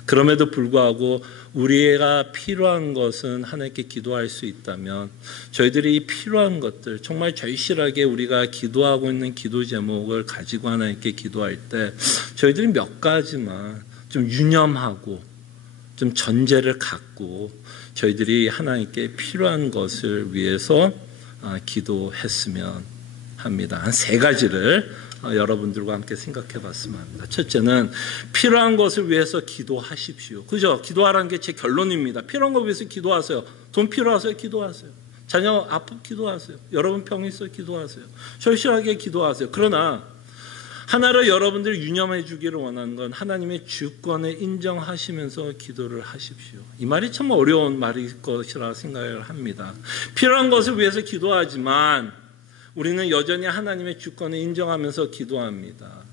그럼에도 불구하고 우리가 필요한 것은 하나님께 기도할 수 있다면 저희들이 이 필요한 것들 정말 절실하게 우리가 기도하고 있는 기도 제목을 가지고 하나님께 기도할 때 저희들이 몇 가지만 좀 유념하고 좀 전제를 갖고 저희들이 하나님께 필요한 것을 위해서 기도했으면 합니다. 한 3가지를 여러분들과 함께 생각해 봤으면 합니다. 첫째는 필요한 것을 위해서 기도하십시오. 그죠? 기도하라는 게 제 결론입니다. 필요한 것 위해서 기도하세요. 돈 필요하세요? 기도하세요. 자녀 아프 기도하세요. 여러분 병 있어 기도하세요. 절실하게 기도하세요. 그러나 하나를 여러분들 유념해 주기를 원하는 건 하나님의 주권을 인정하시면서 기도를 하십시오. 이 말이 참 어려운 말일 것이라 생각을 합니다. 필요한 것을 위해서 기도하지만 우리는 여전히 하나님의 주권을 인정하면서 기도합니다.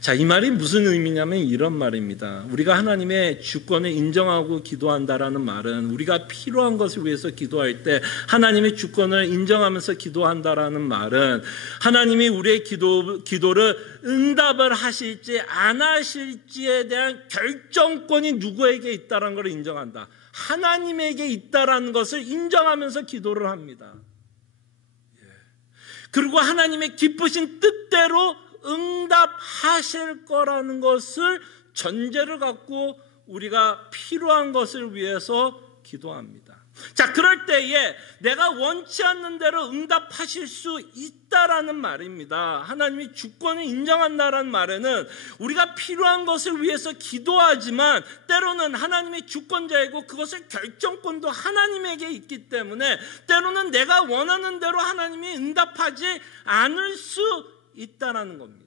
자, 이 말이 무슨 의미냐면 이런 말입니다. 우리가 하나님의 주권을 인정하고 기도한다라는 말은 우리가 필요한 것을 위해서 기도할 때 하나님의 주권을 인정하면서 기도한다라는 말은 하나님이 우리의 기도를 응답을 하실지 안 하실지에 대한 결정권이 누구에게 있다는 걸 인정한다. 하나님에게 있다라는 것을 인정하면서 기도를 합니다. 그리고 하나님의 기쁘신 뜻대로 응답하실 거라는 것을 전제를 갖고 우리가 필요한 것을 위해서 기도합니다. 자, 그럴 때에 내가 원치 않는 대로 응답하실 수 있다라는 말입니다. 하나님이 주권을 인정한다라는 말에는 우리가 필요한 것을 위해서 기도하지만 때로는 하나님의 주권자이고 그것을 결정권도 하나님에게 있기 때문에 때로는 내가 원하는 대로 하나님이 응답하지 않을 수 있다라는 겁니다.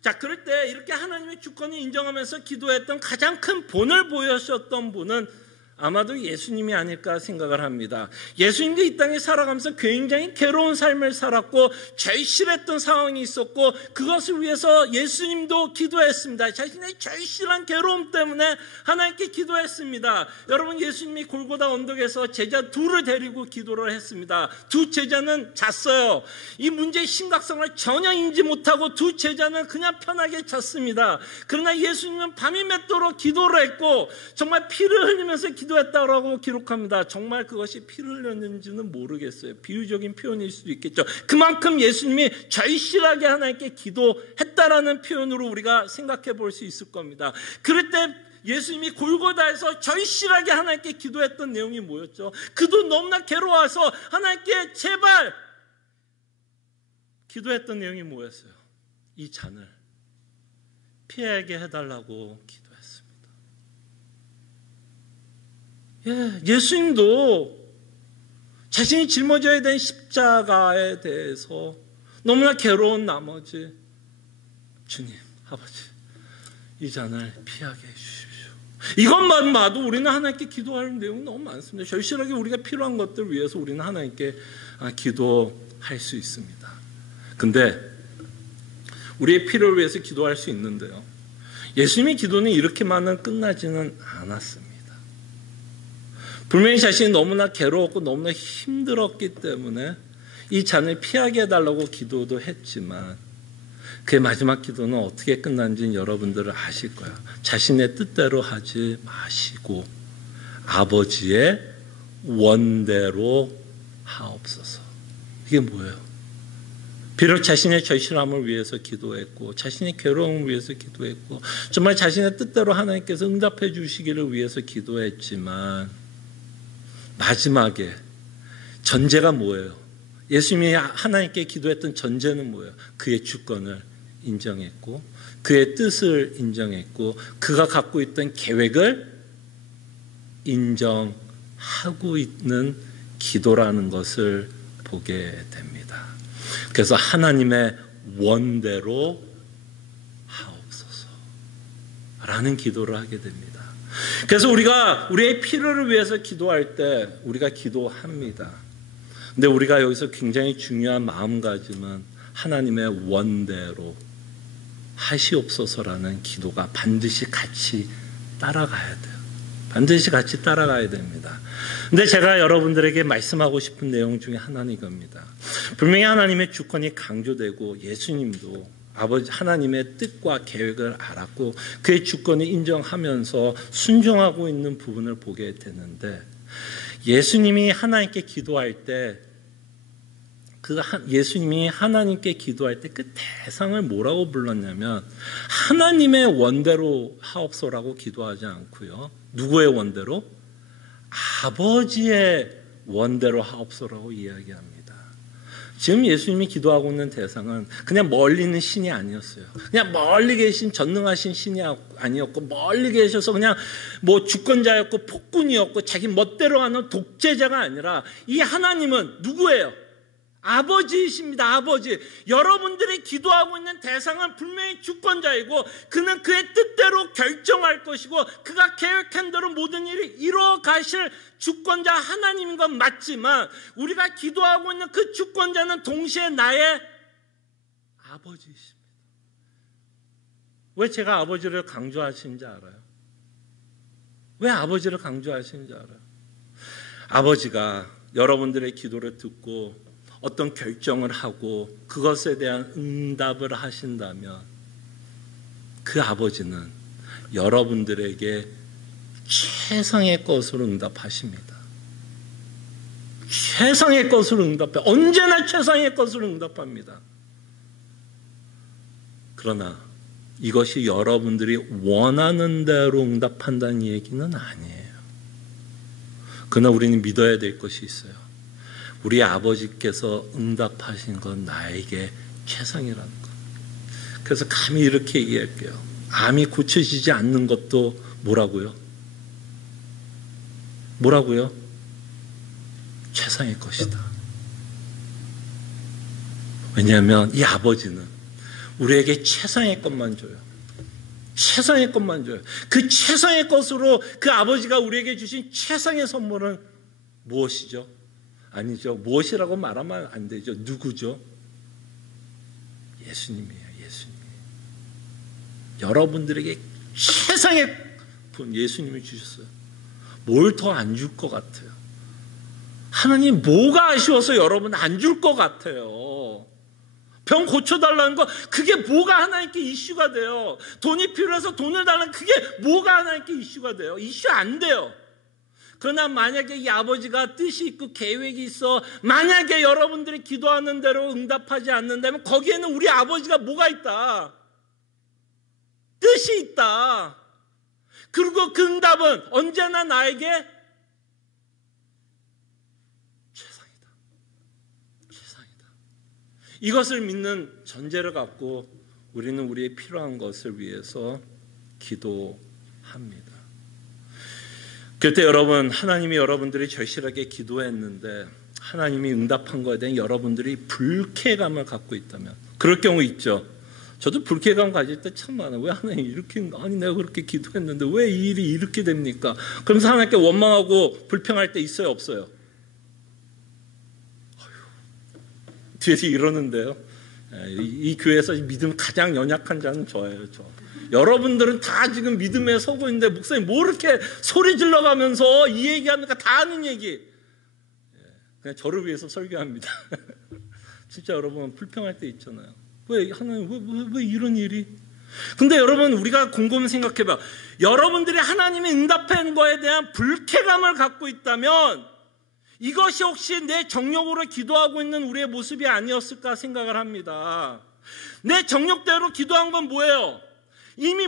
자, 그럴 때 이렇게 하나님의 주권을 인정하면서 기도했던 가장 큰 본을 보여주셨던 분은 아마도 예수님이 아닐까 생각을 합니다. 예수님도 이 땅에 살아가면서 굉장히 괴로운 삶을 살았고 절실했던 상황이 있었고 그것을 위해서 예수님도 기도했습니다. 자신의 절실한 괴로움 때문에 하나님께 기도했습니다. 여러분, 예수님이 골고다 언덕에서 제자 2를 데리고 기도를 했습니다. 2 제자는 잤어요. 이 문제의 심각성을 전혀 인지 못하고 2 제자는 그냥 편하게 잤습니다. 그러나 예수님은 밤이 맺도록 기도를 했고 정말 피를 흘리면서 기도했다고 기록합니다. 정말 그것이 피를 흘렸는지는 모르겠어요. 비유적인 표현일 수도 있겠죠. 그만큼 예수님이 절실하게 하나님께 기도했다라는 표현으로 우리가 생각해 볼 수 있을 겁니다. 그럴 때 예수님이 골고다에서 절실하게 하나님께 기도했던 내용이 뭐였죠? 그도 너무나 괴로워서 하나님께 제발 기도했던 내용이 뭐였어요? 이 잔을 피하게 해달라고 기도했습니다. 예수님도 자신이 짊어져야 되는 십자가에 대해서 너무나 괴로운 나머지 주님, 아버지, 이 잔을 피하게 해주십시오. 이것만 봐도 우리는 하나님께 기도할 내용이 너무 많습니다. 절실하게 우리가 필요한 것들 위해서 우리는 하나님께 기도할 수 있습니다. 근데 우리의 필요를 위해서 기도할 수 있는데요, 예수님의 기도는 이렇게만은 끝나지는 않았습니다. 분명히 자신이 너무나 괴로웠고 너무나 힘들었기 때문에 이 잔을 피하게 해달라고 기도도 했지만 그의 마지막 기도는 어떻게 끝난지는 여러분들은 아실 거예요. 자신의 뜻대로 하지 마시고 아버지의 원대로 하옵소서. 이게 뭐예요? 비록 자신의 절실함을 위해서 기도했고 자신의 괴로움을 위해서 기도했고 정말 자신의 뜻대로 하나님께서 응답해 주시기를 위해서 기도했지만 마지막에 전제가 뭐예요? 예수님이 하나님께 기도했던 전제는 뭐예요? 그의 주권을 인정했고 그의 뜻을 인정했고 그가 갖고 있던 계획을 인정하고 있는 기도라는 것을 보게 됩니다. 그래서 하나님의 원대로 하옵소서라는 기도를 하게 됩니다. 그래서 우리가 우리의 필요를 위해서 기도할 때 우리가 기도합니다. 근데 우리가 여기서 굉장히 중요한 마음가짐은 하나님의 원대로 하시옵소서라는 기도가 반드시 같이 따라가야 돼요. 반드시 같이 따라가야 됩니다. 근데 제가 여러분들에게 말씀하고 싶은 내용 중에 하나는 이겁니다. 분명히 하나님의 주권이 강조되고 예수님도 아버지 하나님의 뜻과 계획을 알았고 그의 주권을 인정하면서 순종하고 있는 부분을 보게 되는데 예수님이 하나님께 기도할 때 예수님이 하나님께 기도할 때 그 대상을 뭐라고 불렀냐면 하나님의 원대로 하옵소서라고 기도하지 않고요. 누구의 원대로? 아버지의 원대로 하옵소서라고 이야기합니다. 지금 예수님이 기도하고 있는 대상은 그냥 멀리 있는 신이 아니었어요. 그냥 멀리 계신 전능하신 신이 아니었고 멀리 계셔서 그냥 뭐 주권자였고 폭군이었고 자기 멋대로 하는 독재자가 아니라 이 하나님은 누구예요? 아버지이십니다. 아버지. 여러분들이 기도하고 있는 대상은 분명히 주권자이고 그는 그의 뜻대로 결정할 것이고 그가 계획한 대로 모든 일이 이루어 가실 주권자 하나님인 건 맞지만 우리가 기도하고 있는 그 주권자는 동시에 나의 아버지이십니다. 왜 제가 아버지를 강조하시는지 알아요? 왜 아버지를 강조하시는지 알아요? 아버지가 여러분들의 기도를 듣고 어떤 결정을 하고 그것에 대한 응답을 하신다면 그 아버지는 여러분들에게 최상의 것으로 응답하십니다. 최상의 것으로 응답해. 언제나 최상의 것으로 응답합니다. 그러나 이것이 여러분들이 원하는 대로 응답한다는 얘기는 아니에요. 그러나 우리는 믿어야 될 것이 있어요. 우리 아버지께서 응답하신 건 나에게 최상이라는 것. 그래서 감히 이렇게 얘기할게요. 암이 고쳐지지 않는 것도 뭐라고요? 뭐라고요? 최상의 것이다. 왜냐하면 이 아버지는 우리에게 최상의 것만 줘요. 최상의 것만 줘요. 그 최상의 것으로 그 아버지가 우리에게 주신 최상의 선물은 무엇이죠? 아니죠. 무엇이라고 말하면 안 되죠. 누구죠? 예수님이에요. 예수님. 여러분들에게 최상의 분 예수님이 주셨어요. 뭘 더 안 줄 것 같아요? 하나님 뭐가 아쉬워서 여러분 안 줄 것 같아요? 병 고쳐달라는 거 그게 뭐가 하나님께 이슈가 돼요? 돈이 필요해서 돈을 달라는 그게 뭐가 하나님께 이슈가 돼요? 이슈 안 돼요. 그러나 만약에 이 아버지가 뜻이 있고 계획이 있어 만약에 여러분들이 기도하는 대로 응답하지 않는다면 거기에는 우리 아버지가 뭐가 있다? 뜻이 있다. 그리고 그 응답은 언제나 나에게 최상이다. 최상이다. 이것을 믿는 전제를 갖고 우리는 우리의 필요한 것을 위해서 기도합니다. 그때 여러분 하나님이 여러분들이 절실하게 기도했는데 하나님이 응답한 것에 대한 여러분들이 불쾌감을 갖고 있다면 그럴 경우 있죠. 저도 불쾌감 가질 때 참 많아요. 왜 하나님 이렇게 아니 내가 그렇게 기도했는데 왜 이 일이 이렇게 됩니까? 그러면서 하나님께 원망하고 불평할 때 있어요 없어요? 뒤에서 이러는데요. 이 교회에서 믿음 가장 연약한 자는 저예요. 저. 여러분들은 다 지금 믿음에 서고 있는데 목사님 뭐 이렇게 소리 질러가면서 이 얘기합니까? 다 아는 얘기. 그냥 저를 위해서 설교합니다. 진짜 여러분 불평할 때 있잖아요. 왜 하나님 왜 이런 일이? 근데 여러분 우리가 곰곰이 생각해봐. 여러분들이 하나님이 응답한 거에 대한 불쾌감을 갖고 있다면 이것이 혹시 내 정욕으로 기도하고 있는 우리의 모습이 아니었을까 생각을 합니다. 내 정욕대로 기도한 건 뭐예요? 이미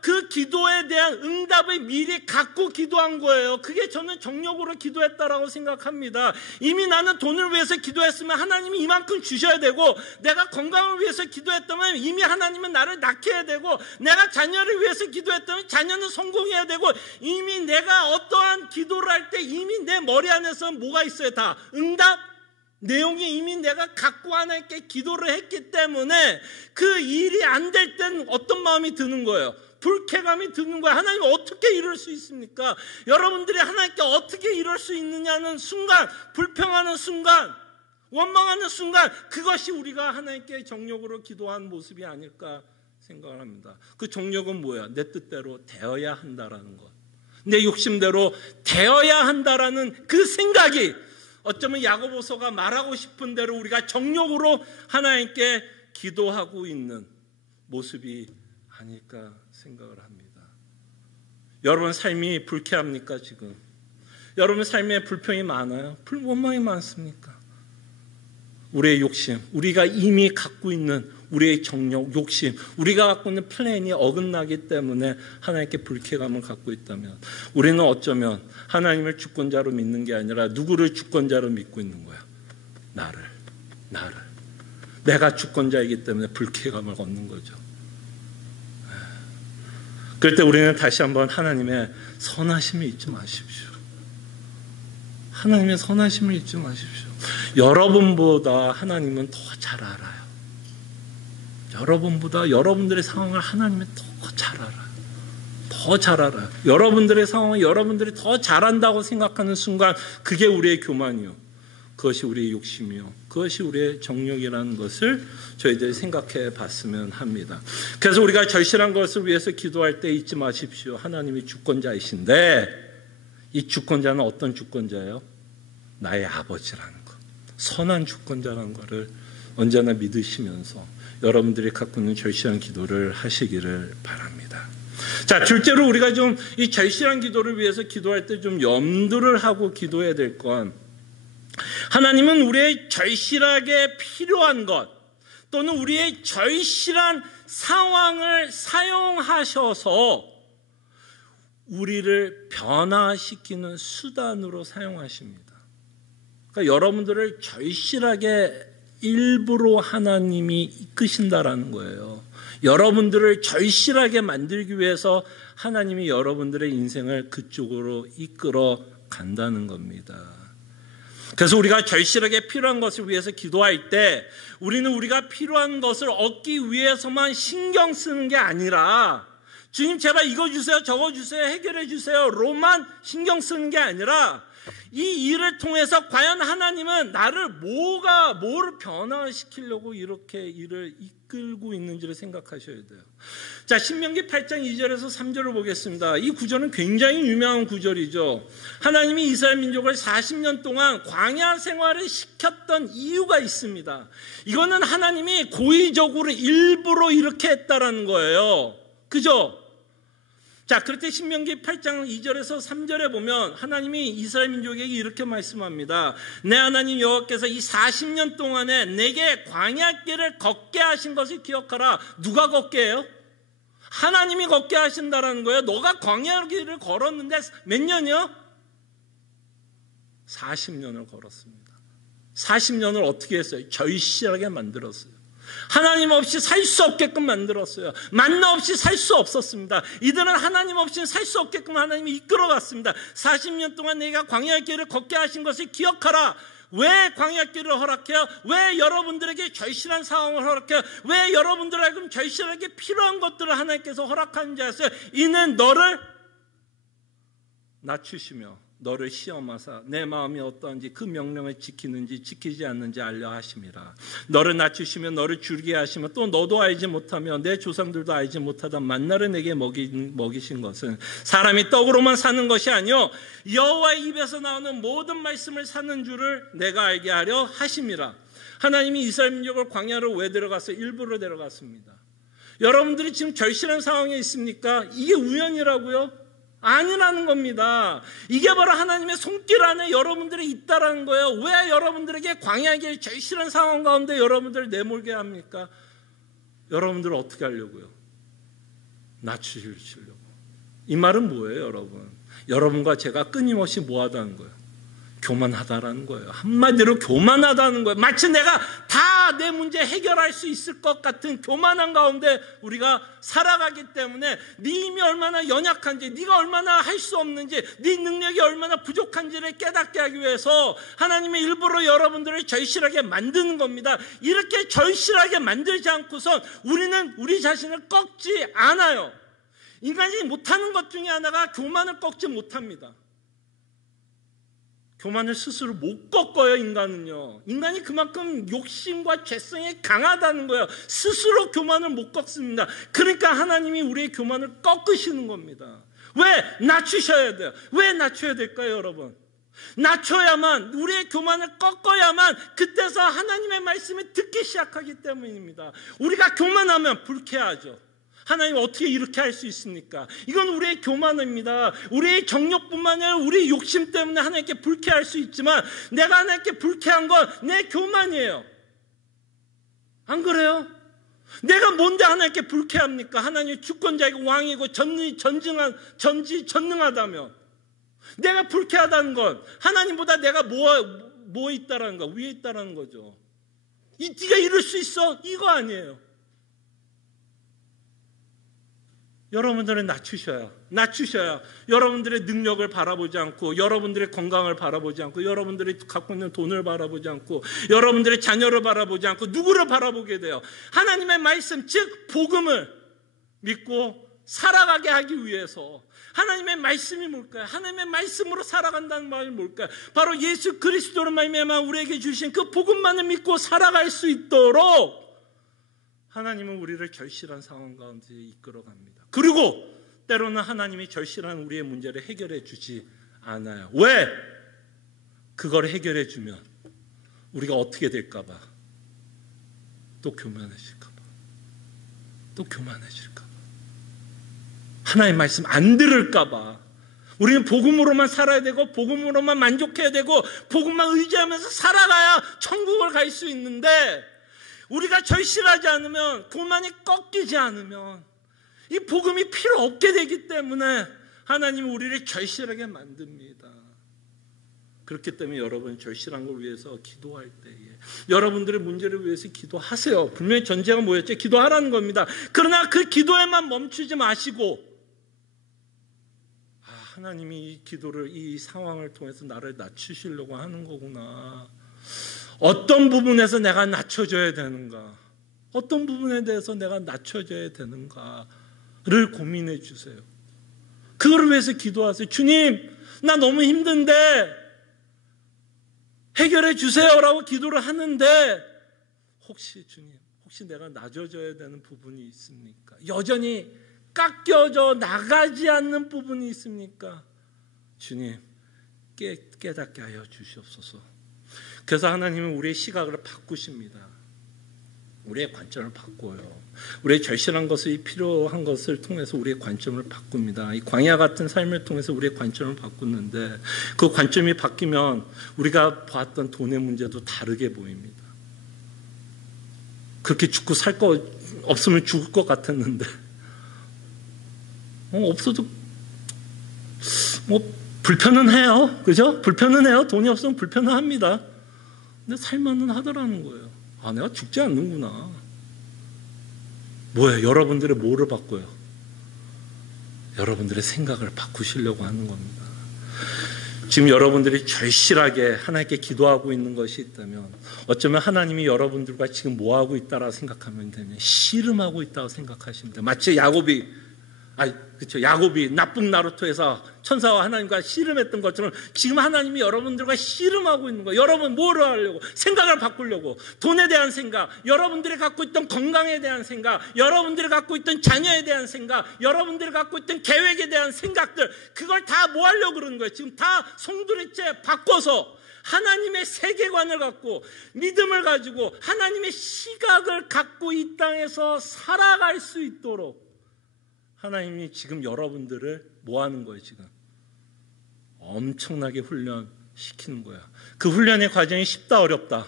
그 기도에 대한 응답을 미리 갖고 기도한 거예요. 그게 저는 정욕으로 기도했다라고 생각합니다. 이미 나는 돈을 위해서 기도했으면 하나님이 이만큼 주셔야 되고, 내가 건강을 위해서 기도했다면 이미 하나님은 나를 낳게 해야 되고, 내가 자녀를 위해서 기도했다면 자녀는 성공해야 되고, 이미 내가 어떠한 기도를 할 때 이미 내 머리 안에서 뭐가 있어요? 다 응답 내용이 이미 내가 갖고 하나님께 기도를 했기 때문에 그 일이 안 될 땐 어떤 마음이 드는 거예요? 불쾌감이 드는 거예요. 하나님 어떻게 이럴 수 있습니까? 여러분들이 하나님께 어떻게 이럴 수 있느냐는 순간, 불평하는 순간, 원망하는 순간, 그것이 우리가 하나님께 정욕으로 기도한 모습이 아닐까 생각을 합니다. 그 정욕은 뭐야? 내 뜻대로 되어야 한다라는 것, 내 욕심대로 되어야 한다라는 그 생각이 어쩌면 야고보서가 말하고 싶은 대로 우리가 정욕으로 하나님께 기도하고 있는 모습이 아닐까 생각을 합니다. 여러분 삶이 불쾌합니까 지금? 여러분 삶에 불평이 많아요? 원망이 많습니까? 우리의 욕심, 우리가 이미 갖고 있는 우리의 정욕, 욕심, 우리가 갖고 있는 플랜이 어긋나기 때문에 하나님께 불쾌감을 갖고 있다면, 우리는 어쩌면 하나님을 주권자로 믿는 게 아니라 누구를 주권자로 믿고 있는 거야? 나를. 내가 주권자이기 때문에 불쾌감을 얻는 거죠. 그럴 때 우리는 다시 한번 하나님의 선하심을 잊지 마십시오. 하나님의 선하심을 잊지 마십시오. 여러분보다 하나님은 더 잘 알아요. 여러분보다 여러분들의 상황을 하나님은 더 잘 알아요. 더 잘 알아요. 여러분들의 상황을 여러분들이 더 잘한다고 생각하는 순간, 그게 우리의 교만이요, 그것이 우리의 욕심이요, 그것이 우리의 정욕이라는 것을 저희들이 생각해 봤으면 합니다. 그래서 우리가 절실한 것을 위해서 기도할 때 잊지 마십시오. 하나님이 주권자이신데, 이 주권자는 어떤 주권자예요? 나의 아버지라는 것, 선한 주권자라는 것을 언제나 믿으시면서 여러분들이 갖고 있는 절실한 기도를 하시기를 바랍니다. 자, 둘째로 우리가 좀 이 절실한 기도를 위해서 기도할 때 좀 염두를 하고 기도해야 될 건, 하나님은 우리의 절실하게 필요한 것 또는 우리의 절실한 상황을 사용하셔서 우리를 변화시키는 수단으로 사용하십니다. 그러니까 여러분들을 절실하게 일부러 하나님이 이끄신다라는 거예요. 여러분들을 절실하게 만들기 위해서 하나님이 여러분들의 인생을 그쪽으로 이끌어 간다는 겁니다. 그래서 우리가 절실하게 필요한 것을 위해서 기도할 때, 우리는 우리가 필요한 것을 얻기 위해서만 신경 쓰는 게 아니라, 주님 제발 이거 주세요, 저거 주세요, 해결해 주세요 로만 신경 쓰는 게 아니라, 이 일을 통해서 과연 하나님은 나를 뭐를 변화시키려고 이렇게 일을 이끌고 있는지를 생각하셔야 돼요. 자, 신명기 8장 2절에서 3절을 보겠습니다. 이 구절은 굉장히 유명한 구절이죠. 하나님이 이스라엘 민족을 40년 동안 광야 생활을 시켰던 이유가 있습니다. 이거는 하나님이 고의적으로 일부러 이렇게 했다라는 거예요. 그죠? 자, 그럴 때 신명기 8장 2절에서 3절에 보면 하나님이 이스라엘 민족에게 이렇게 말씀합니다. 내 하나님 여호와께서 이 40년 동안에 내게 광야길을 걷게 하신 것을 기억하라. 누가 걷게 해요? 하나님이 걷게 하신다라는 거예요. 너가 광야길을 걸었는데 몇 년이요? 40년을 걸었습니다. 40년을 어떻게 했어요? 절실하게 만들었어요. 하나님 없이 살 수 없게끔 만들었어요. 만나 없이 살 수 없었습니다. 이들은 하나님 없이는 살 수 없게끔 하나님이 이끌어갔습니다. 40년 동안 내가 광야길을 걷게 하신 것을 기억하라. 왜 광야길을 허락해요? 왜 여러분들에게 절실한 상황을 허락해요? 왜 여러분들에게 절실하게 필요한 것들을 하나님께서 허락하는지 아세요? 이는 너를 낮추시며 너를 시험하사 내 마음이 어떠한지 그 명령을 지키는지 지키지 않는지 알려 하심이라. 너를 낮추시며 너를 줄게 하시며 또 너도 알지 못하며 내 조상들도 알지 못하던 만나를 내게 먹이신 것은 사람이 떡으로만 사는 것이 아니요 여호와의 입에서 나오는 모든 말씀을 사는 줄을 내가 알게 하려 하심이라. 하나님이 이스라엘 민족을 광야로 왜 데려갔어요? 일부러 데려갔습니다. 여러분들이 지금 절실한 상황에 있습니까? 이게 우연이라고요? 아니라는 겁니다. 이게 바로 하나님의 손길 안에 여러분들이 있다라는 거예요. 왜 여러분들에게 광야의 길 제일 싫은 상황 가운데 여러분들을 내몰게 합니까? 여러분들을 어떻게 하려고요? 낮추시려고. 이 말은 뭐예요, 여러분? 여러분과 제가 끊임없이 뭐하다는 거예요? 교만하다라는 거예요. 한마디로 교만하다는 거예요. 마치 내가 다 내 문제 해결할 수 있을 것 같은 교만한 가운데 우리가 살아가기 때문에 네 힘이 얼마나 연약한지, 네가 얼마나 할 수 없는지, 네 능력이 얼마나 부족한지를 깨닫게 하기 위해서 하나님이 일부러 여러분들을 절실하게 만드는 겁니다. 이렇게 절실하게 만들지 않고선 우리는 우리 자신을 꺾지 않아요. 인간이 못하는 것 중에 하나가 교만을 꺾지 못합니다. 교만을 스스로 못 꺾어요, 인간은요. 인간이 그만큼 욕심과 죄성이 강하다는 거예요. 스스로 교만을 못 꺾습니다. 그러니까 하나님이 우리의 교만을 꺾으시는 겁니다. 왜? 낮추셔야 돼요. 왜 낮춰야 될까요, 여러분? 낮춰야만, 우리의 교만을 꺾어야만 그때서 하나님의 말씀을 듣기 시작하기 때문입니다. 우리가 교만하면 불쾌하죠. 하나님 어떻게 이렇게 할 수 있습니까? 이건 우리의 교만입니다. 우리의 정욕뿐만 아니라 우리의 욕심 때문에 하나님께 불쾌할 수 있지만 내가 하나님께 불쾌한 건 내 교만이에요. 안 그래요? 내가 뭔데 하나님께 불쾌합니까? 하나님이 주권자이고 왕이고 전능하다며. 내가 불쾌하다는 건 하나님보다 내가 뭐 있다라는 거, 위에 있다라는 거죠. 네가 이럴 수 있어? 이거 아니에요. 여러분들은 낮추셔야 여러분들의 능력을 바라보지 않고, 여러분들의 건강을 바라보지 않고, 여러분들이 갖고 있는 돈을 바라보지 않고, 여러분들의 자녀를 바라보지 않고 누구를 바라보게 돼요? 하나님의 말씀, 즉 복음을 믿고 살아가게 하기 위해서. 하나님의 말씀이 뭘까요? 하나님의 말씀으로 살아간다는 말이 뭘까요? 바로 예수 그리스도로 말미암아 우리에게 주신 그 복음만을 믿고 살아갈 수 있도록 하나님은 우리를 절실한 상황 가운데 이끌어갑니다. 그리고 때로는 하나님이 절실한 우리의 문제를 해결해 주지 않아요. 왜? 그걸 해결해 주면 우리가 어떻게 될까 봐. 또 교만해질까 봐. 또 교만해질까 봐. 하나님의 말씀 안 들을까 봐. 우리는 복음으로만 살아야 되고 복음으로만 만족해야 되고 복음만 의지하면서 살아가야 천국을 갈 수 있는데, 우리가 절실하지 않으면, 교만이 꺾이지 않으면 이 복음이 필요 없게 되기 때문에 하나님은 우리를 절실하게 만듭니다. 그렇기 때문에 여러분, 절실한 걸 위해서 기도할 때에 여러분들의 문제를 위해서 기도하세요. 분명히 전제가 뭐였죠? 기도하라는 겁니다. 그러나 그 기도에만 멈추지 마시고, 하나님이 이 기도를, 이 상황을 통해서 나를 낮추시려고 하는 거구나. 어떤 부분에서 내가 낮춰져야 되는가? 어떤 부분에 대해서 내가 낮춰져야 되는가를 고민해 주세요. 그걸 위해서 기도하세요. 주님, 나 너무 힘든데 해결해 주세요라고 기도를 하는데, 혹시 주님, 혹시 내가 낮아져야 되는 부분이 있습니까? 여전히 깎여져 나가지 않는 부분이 있습니까? 주님, 깨닫게 하여 주시옵소서. 그래서 하나님은 우리의 시각을 바꾸십니다. 우리의 관점을 바꿔요. 우리의 절실한 것이 필요한 것을 통해서 우리의 관점을 바꿉니다. 이 광야 같은 삶을 통해서 우리의 관점을 바꾸는데, 그 관점이 바뀌면 우리가 봤던 돈의 문제도 다르게 보입니다. 그렇게 죽고 살 거 없으면 죽을 것 같았는데, 없어도 불편은 해요. 그죠? 불편은 해요. 돈이 없으면 불편은 합니다. 근데 살만은 하더라는 거예요. 내가 죽지 않는구나. 뭐예요? 여러분들의 뭐를 바꿔요? 여러분들의 생각을 바꾸시려고 하는 겁니다. 지금 여러분들이 절실하게 하나님께 기도하고 있는 것이 있다면, 어쩌면 하나님이 여러분들과 지금 뭐하고 있다라고 생각하면 되면 씨름하고 있다고 생각하시면 돼요. 마치 야곱이 나쁜 나루토에서 천사와 하나님과 씨름했던 것처럼 지금 하나님이 여러분들과 씨름하고 있는 거예요. 여러분 뭐를 하려고? 생각을 바꾸려고. 돈에 대한 생각, 여러분들이 갖고 있던 건강에 대한 생각, 여러분들이 갖고 있던 자녀에 대한 생각, 여러분들이 갖고 있던 계획에 대한 생각들, 그걸 다 뭐 하려고 그러는 거예요? 지금 다 송두리째 바꿔서 하나님의 세계관을 갖고, 믿음을 가지고 하나님의 시각을 갖고 이 땅에서 살아갈 수 있도록 하나님이 지금 여러분들을 뭐 하는 거예요, 지금? 엄청나게 훈련시키는 거야. 그 훈련의 과정이 쉽다, 어렵다?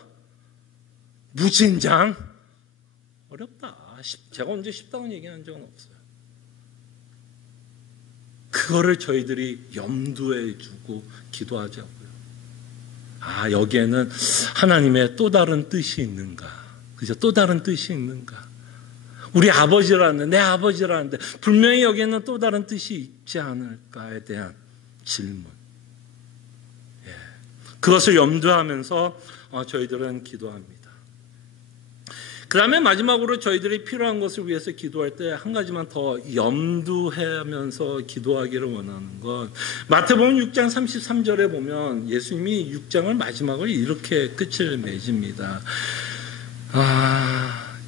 무진장? 어렵다. 제가 언제 쉽다고 얘기한 적은 없어요. 그거를 저희들이 염두에 두고 기도하자고요. 아, 여기에는 하나님의 또 다른 뜻이 있는가? 그죠? 또 다른 뜻이 있는가? 우리 아버지라는데, 내 아버지라는데, 분명히 여기에는 또 다른 뜻이 있지 않을까에 대한 질문. 예. 그것을 염두하면서 저희들은 기도합니다. 그 다음에 마지막으로 저희들이 필요한 것을 위해서 기도할 때 한 가지만 더 염두하면서 기도하기를 원하는 건, 마태복음 6장 33절에 보면 예수님이 6장을 마지막을 이렇게 끝을 맺습니다.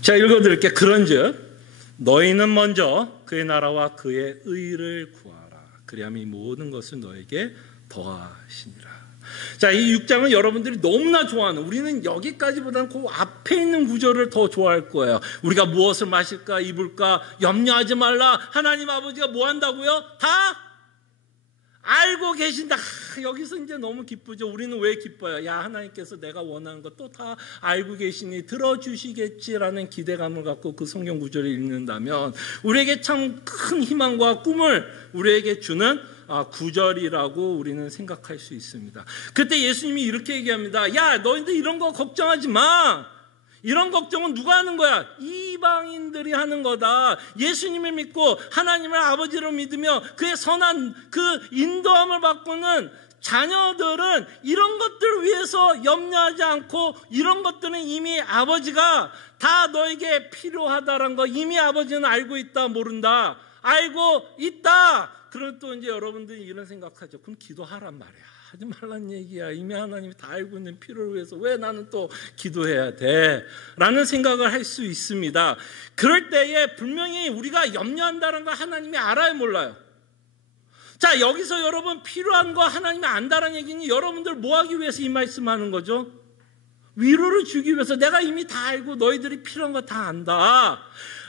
자, 읽어드릴게요. 그런즉 너희는 먼저 그의 나라와 그의 의를 구하라. 그리하면 이 모든 것을 너에게 더하시니라. 자, 이 6장은 여러분들이 너무나 좋아하는, 우리는 여기까지보다는 그 앞에 있는 구절을 더 좋아할 거예요. 우리가 무엇을 마실까 입을까 염려하지 말라. 하나님 아버지가 뭐 한다고요? 다 알고 계신다. 여기서 이제 너무 기쁘죠. 우리는 왜 기뻐요? 야, 하나님께서 내가 원하는 것 또 다 알고 계시니 들어주시겠지라는 기대감을 갖고 그 성경 구절을 읽는다면 우리에게 참 큰 희망과 꿈을 우리에게 주는 구절이라고 우리는 생각할 수 있습니다. 그때 예수님이 이렇게 얘기합니다. 야, 너희들 이런 거 걱정하지 마. 이런 걱정은 누가 하는 거야? 이방인들이 하는 거다. 예수님을 믿고 하나님을 아버지로 믿으며 그의 선한 그 인도함을 받고는 자녀들은 이런 것들을 위해서 염려하지 않고, 이런 것들은 이미 아버지가 다 너에게 필요하다라는 거 이미 아버지는 알고 있다, 모른다? 알고 있다. 그럼 또 이제 여러분들이 이런 생각하죠. 그럼 기도하란 말이야. 하지 말란 얘기야. 이미 하나님이 다 알고 있는 필요를 위해서 왜 나는 또 기도해야 돼? 라는 생각을 할 수 있습니다. 그럴 때에 분명히 우리가 염려한다는 걸 하나님이 알아요, 몰라요? 자, 여기서 여러분 필요한 거 하나님이 안다는 얘기는 여러분들 뭐 하기 위해서 이 말씀하는 거죠? 위로를 주기 위해서. 내가 이미 다 알고 너희들이 필요한 거 다 안다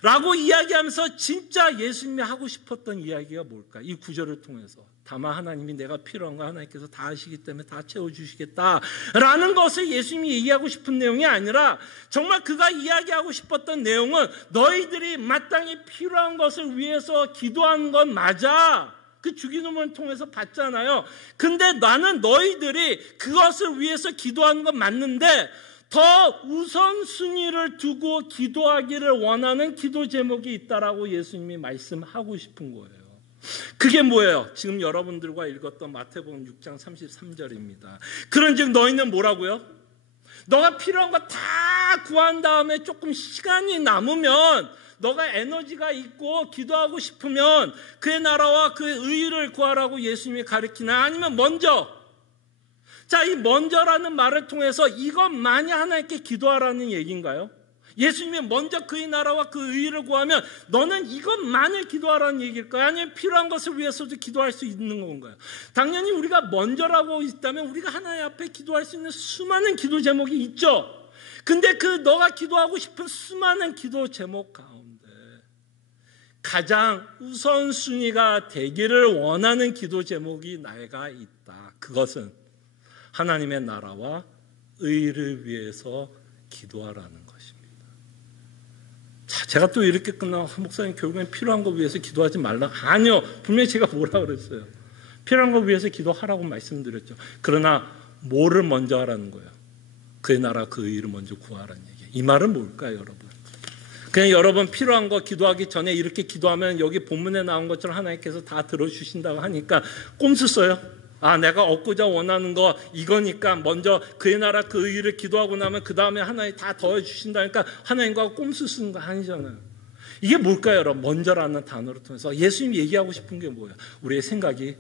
라고 이야기하면서 진짜 예수님이 하고 싶었던 이야기가 뭘까? 이 구절을 통해서. 다만 하나님이 내가 필요한 거 하나님께서 다 아시기 때문에 다 채워주시겠다라는 것을 예수님이 얘기하고 싶은 내용이 아니라, 정말 그가 이야기하고 싶었던 내용은 너희들이 마땅히 필요한 것을 위해서 기도하는 건 맞아. 그 주기도문을 통해서 봤잖아요. 근데 나는 너희들이 그것을 위해서 기도하는 건 맞는데 더 우선순위를 두고 기도하기를 원하는 기도 제목이 있다라고 예수님이 말씀하고 싶은 거예요. 그게 뭐예요? 지금 여러분들과 읽었던 마태복음 6장 33절입니다. 그런즉 너희는 뭐라고요? 너가 필요한 거 다 구한 다음에 조금 시간이 남으면, 너가 에너지가 있고 기도하고 싶으면 그의 나라와 그의 의를 구하라고 예수님이 가르치나? 아니면 먼저, 자, 이 먼저라는 말을 통해서 이것만이 하나님께 기도하라는 얘기인가요? 예수님이 먼저 그의 나라와 그 의를 구하면 너는 이것만을 기도하라는 얘기일까요? 아니면 필요한 것을 위해서도 기도할 수 있는 건가요? 당연히 우리가 먼저라고 있다면 우리가 하나님 앞에 기도할 수 있는 수많은 기도 제목이 있죠. 근데 그 너가 기도하고 싶은 수많은 기도 제목 가운데 가장 우선순위가 되기를 원하는 기도 제목이 나에가 있다. 그것은 하나님의 나라와 의를 위해서 기도하라는 것입니다. 자, 제가 또 이렇게 끝나고 목사님 결국엔 필요한 거 위해서 기도하지 말라. 아니요. 분명히 제가 뭐라 그랬어요. 필요한 거 위해서 기도하라고 말씀드렸죠. 그러나 뭐를 먼저 하라는 거예요? 그의 나라 그 의를 먼저 구하라는 얘기예요. 이 말은 뭘까요, 여러분? 그냥 여러분 필요한 거 기도하기 전에 이렇게 기도하면 여기 본문에 나온 것처럼 하나님께서 다 들어주신다고 하니까 꼼수 써요. 아, 내가 얻고자 원하는 거 이거니까 먼저 그의 나라 그 의를 기도하고 나면 그 다음에 하나님 다 더해주신다니까 하나님과 꼼수 쓰는 거 아니잖아요. 이게 뭘까요, 여러분? 먼저라는 단어를 통해서 예수님이 얘기하고 싶은 게 뭐예요? 우리의 생각이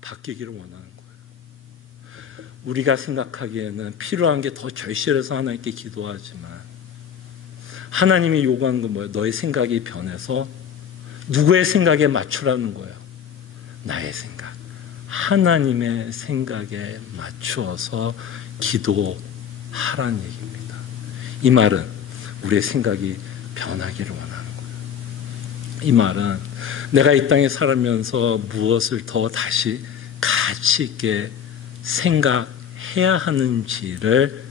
바뀌기를 원하는 거예요. 우리가 생각하기에는 필요한 게 더 절실해서 하나님께 기도하지만 하나님이 요구하는 건 뭐예요? 너의 생각이 변해서 누구의 생각에 맞추라는 거예요? 나의 생각. 하나님의 생각에 맞추어서 기도하라는 얘기입니다. 이 말은 우리의 생각이 변하기를 원하는 거예요. 이 말은 내가 이 땅에 살면서 무엇을 더 다시 가치 있게 생각해야 하는지를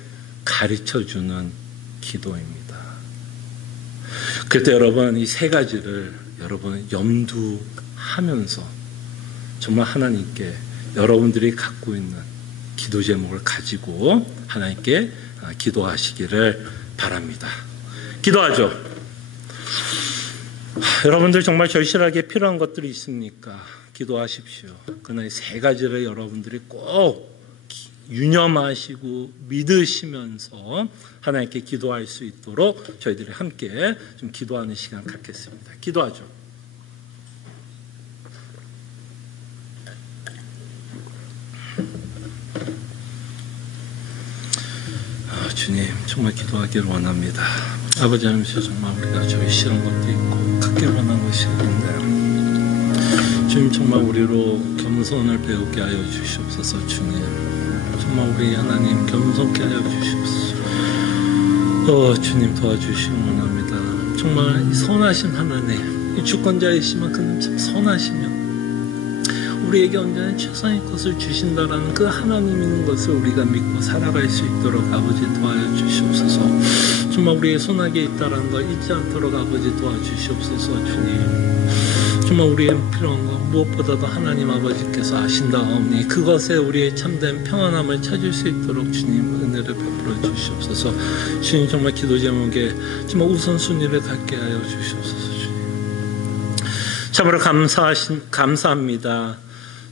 가르쳐주는 기도입니다. 그때 여러분 이 세 가지를 여러분 염두하면서 정말 하나님께 여러분들이 갖고 있는 기도 제목을 가지고 하나님께 기도하시기를 바랍니다. 기도하죠. 여러분들 정말 절실하게 필요한 것들이 있습니까? 기도하십시오. 그러나 이 세 가지를 여러분들이 꼭 유념하시고 믿으시면서 하나님께 기도할 수 있도록 저희들이 함께 좀 기도하는 시간 갖겠습니다. 기도하죠. 주님 정말 기도하기를 원합니다. 아버지 하나님께서 정말 우리가 저희 싫은 것도 있고 갖게 원한 것이 있는데 주님 정말 우리로 겸손을 배우게 하여 주시옵소서. 주님 정말 우리 하나님 겸손케 하여 주시옵소서. 주님 도와주시기 원합니다. 정말 이 선하신 하나님, 이 주권자이시면 그는 참 선하시며 우리에게 언제나 최선의 것을 주신다라는 그 하나님 있는 것을 우리가 믿고 살아갈 수 있도록 아버지 도와여 주시옵소서. 정말 우리의 손아귀에 있다라는 걸 잊지 않도록 아버지 도와주시옵소서. 주님 정말 우리의 필요한 것 무엇보다도 하나님 아버지께서 아신다오니 그것에 우리의 참된 평안함을 찾을 수 있도록 주님 은혜를 베풀어 주시옵소서. 주님 정말 기도 제목에 정말 우선순위를 갖게 하여 주시옵소서. 주님 참으로 감사합니다.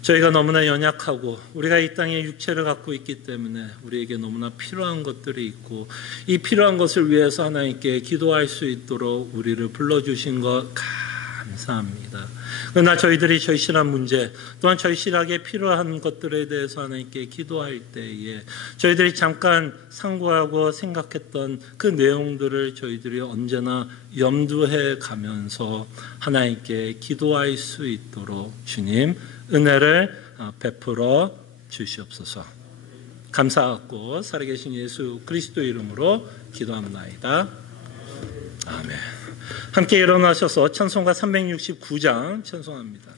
저희가 너무나 연약하고 우리가 이 땅에 육체를 갖고 있기 때문에 우리에게 너무나 필요한 것들이 있고 이 필요한 것을 위해서 하나님께 기도할 수 있도록 우리를 불러주신 것 감사합니다. 그러나 저희들이 절실한 문제 또한 절실하게 필요한 것들에 대해서 하나님께 기도할 때에 저희들이 잠깐 상고하고 생각했던 그 내용들을 저희들이 언제나 염두해 가면서 하나님께 기도할 수 있도록 주님 은혜를 베풀어 주시옵소서. 감사하고 살아계신 예수 그리스도 이름으로 기도합나이다. 아멘. 함께 일어나셔서 찬송가 369장 찬송합니다.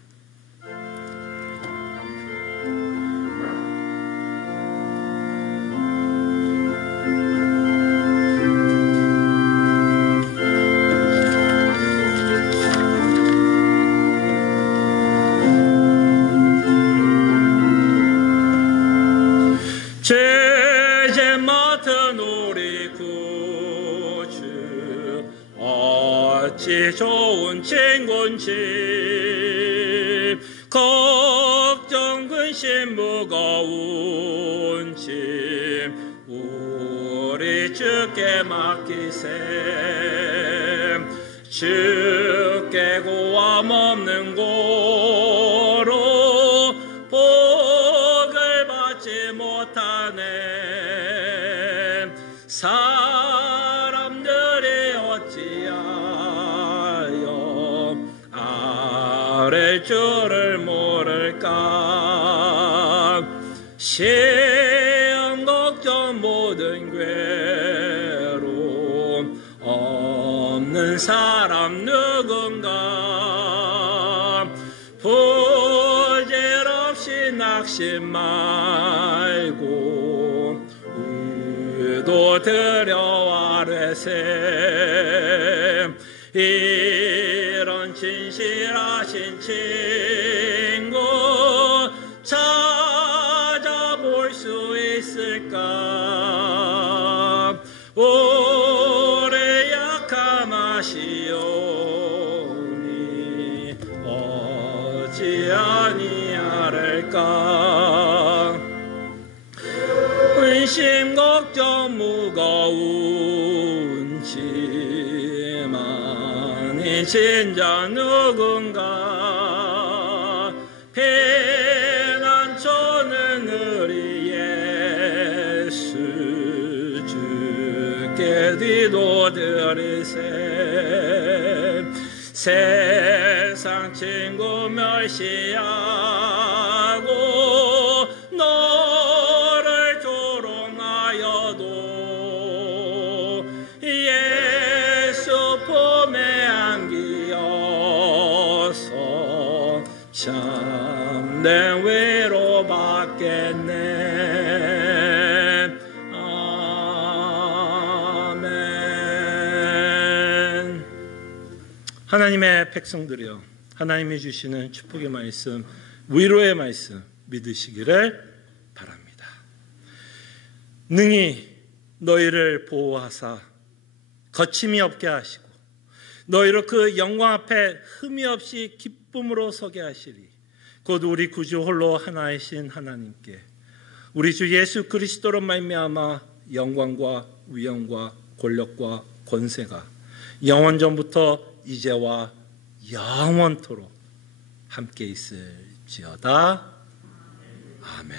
죄제 맡은 우리 구주 어찌 좋은 친구인지 걱정 근심 무거운 짐 우리 주께 맡기세 주께 고함 없는 고로 복을 받지 못하네 사람들이 어찌하여 아랠 줄을 모를까 시험 걱정 모든 괴로움 없는 사람 누군가 부질없이 낙심 말고 의도 들여 아뢰세 이런 진실하신 친구 찾아볼 수 있을까 오래 약함 아시오니 어찌 아니하랄까 근심 걱정 무거운 짐만이 진짜 누군가 피난처는 우리 예수 주께 기도드리세 세상 친구 멸시하고 너를 조롱하여도 예수 품에 안기어 내 외로 받겠네. 아멘. 하나님의 백성들이여, 하나님이 주시는 축복의 말씀, 위로의 말씀 믿으시기를 바랍니다. 능히 너희를 보호하사 거침이 없게 하시고 너희로 그 영광 앞에 흠이 없이 기쁨으로 서게 하시리. 곧 우리 구주 홀로 하나이신 하나님께 우리 주 예수 그리스도로 말미암아 영광과 위엄과 권력과 권세가 영원전부터 이제와 영원토록 함께 있을지어다. 아멘.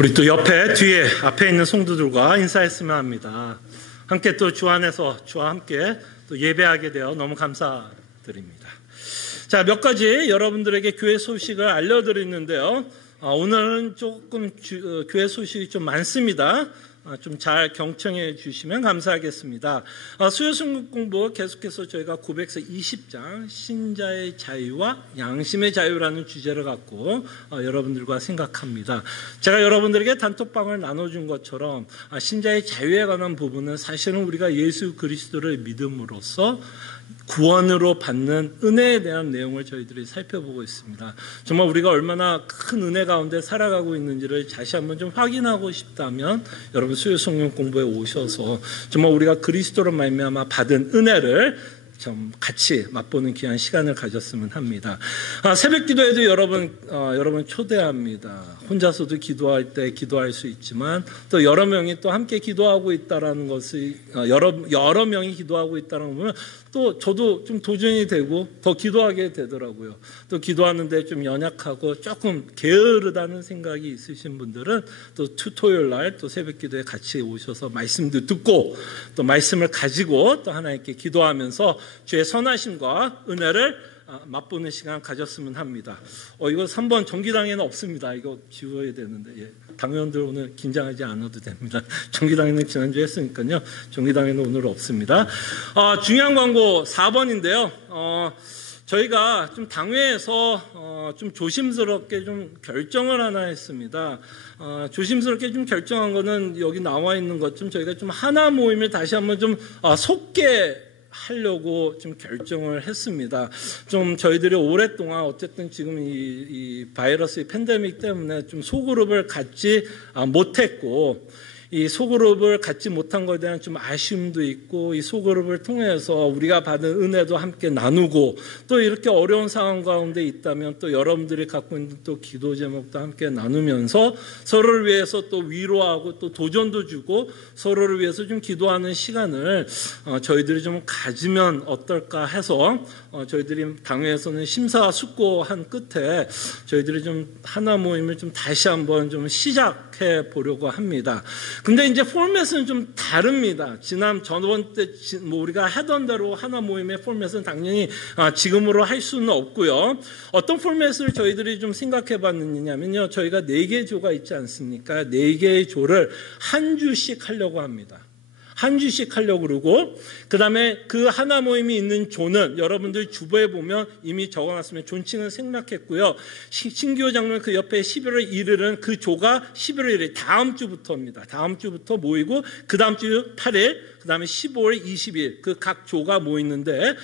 우리 또 옆에 뒤에 앞에 있는 성도들과 인사했으면 합니다. 함께 또 주 안에서 주와 함께 또 예배하게 되어 너무 감사드립니다. 자, 몇 가지 여러분들에게 교회 소식을 알려드리는데요. 오늘은 조금 교회 소식이 좀 많습니다. 좀 잘 경청해 주시면 감사하겠습니다. 수요승급 공부 계속해서 저희가 고백서 20장 신자의 자유와 양심의 자유라는 주제를 갖고 여러분들과 생각합니다. 제가 여러분들에게 단톡방을 나눠준 것처럼 신자의 자유에 관한 부분은 사실은 우리가 예수 그리스도를 믿음으로써 구원으로 받는 은혜에 대한 내용을 저희들이 살펴보고 있습니다. 정말 우리가 얼마나 큰 은혜 가운데 살아가고 있는지를 다시 한번 좀 확인하고 싶다면 여러분 수요 성경 공부에 오셔서 정말 우리가 그리스도로 말미암아 받은 은혜를 좀 같이 맛보는 귀한 시간을 가졌으면 합니다. 새벽 기도에도 여러분 초대합니다. 혼자서도 기도할 때 기도할 수 있지만 또 여러 명이 또 함께 기도하고 있다라는 것을 여러 명이 기도하고 있다는 걸 보면 또 저도 좀 도전이 되고 더 기도하게 되더라고요. 또 기도하는데 좀 연약하고 조금 게으르다는 생각이 있으신 분들은 또 토요일 날 또 새벽 기도에 같이 오셔서 말씀도 듣고 또 말씀을 가지고 또 하나님께 기도하면서 주의 선하심과 은혜를 맛보는 시간 가졌으면 합니다. 이거 3번 정기당에는 없습니다. 이거 지워야 되는데 당회원들 오늘 긴장하지 않아도 됩니다. 정기당에는 지난주에 했으니까요. 정기당에는 오늘 없습니다. 중요한 광고 4번인데요. 저희가 좀 당회에서 좀 조심스럽게 좀 결정을 하나 했습니다. 조심스럽게 좀 결정한 거는 여기 나와 있는 것 좀 저희가 좀 하나 모임을 다시 한번 좀 속게 하려고 좀 결정을 했습니다. 좀 저희들이 오랫동안 어쨌든 지금 이 바이러스 팬데믹 때문에 좀 소그룹을 갖지 못했고 이 소그룹을 갖지 못한 것에 대한 좀 아쉬움도 있고 이 소그룹을 통해서 우리가 받은 은혜도 함께 나누고 또 이렇게 어려운 상황 가운데 있다면 또 여러분들이 갖고 있는 또 기도 제목도 함께 나누면서 서로를 위해서 또 위로하고 또 도전도 주고 서로를 위해서 좀 기도하는 시간을 저희들이 좀 가지면 어떨까 해서 저희들이 당회에서는 심사숙고한 끝에 저희들이 좀 하나 모임을 좀 다시 한번 좀 시작해 보려고 합니다. 근데 이제 포맷은 좀 다릅니다. 저번 때 우리가 하던 대로 하나 모임의 포맷은 당연히 지금으로 할 수는 없고요. 어떤 포맷을 저희들이 좀 생각해 봤느냐면요. 저희가 4개의 조가 있지 않습니까? 4개의 조를 한 주씩 하려고 합니다. 한 주씩 하려고 그러고 그 다음에 그 하나 모임이 있는 조는 여러분들 주보에 보면 이미 적어놨으면 존칭은 생략했고요. 신규호 장로는 그 옆에 11월 1일은 그 조가 11월 1일 다음 주부터입니다. 다음 주부터 모이고 그 다음 주 8일 그 다음에 15월 20일 그 각 조가 모이는데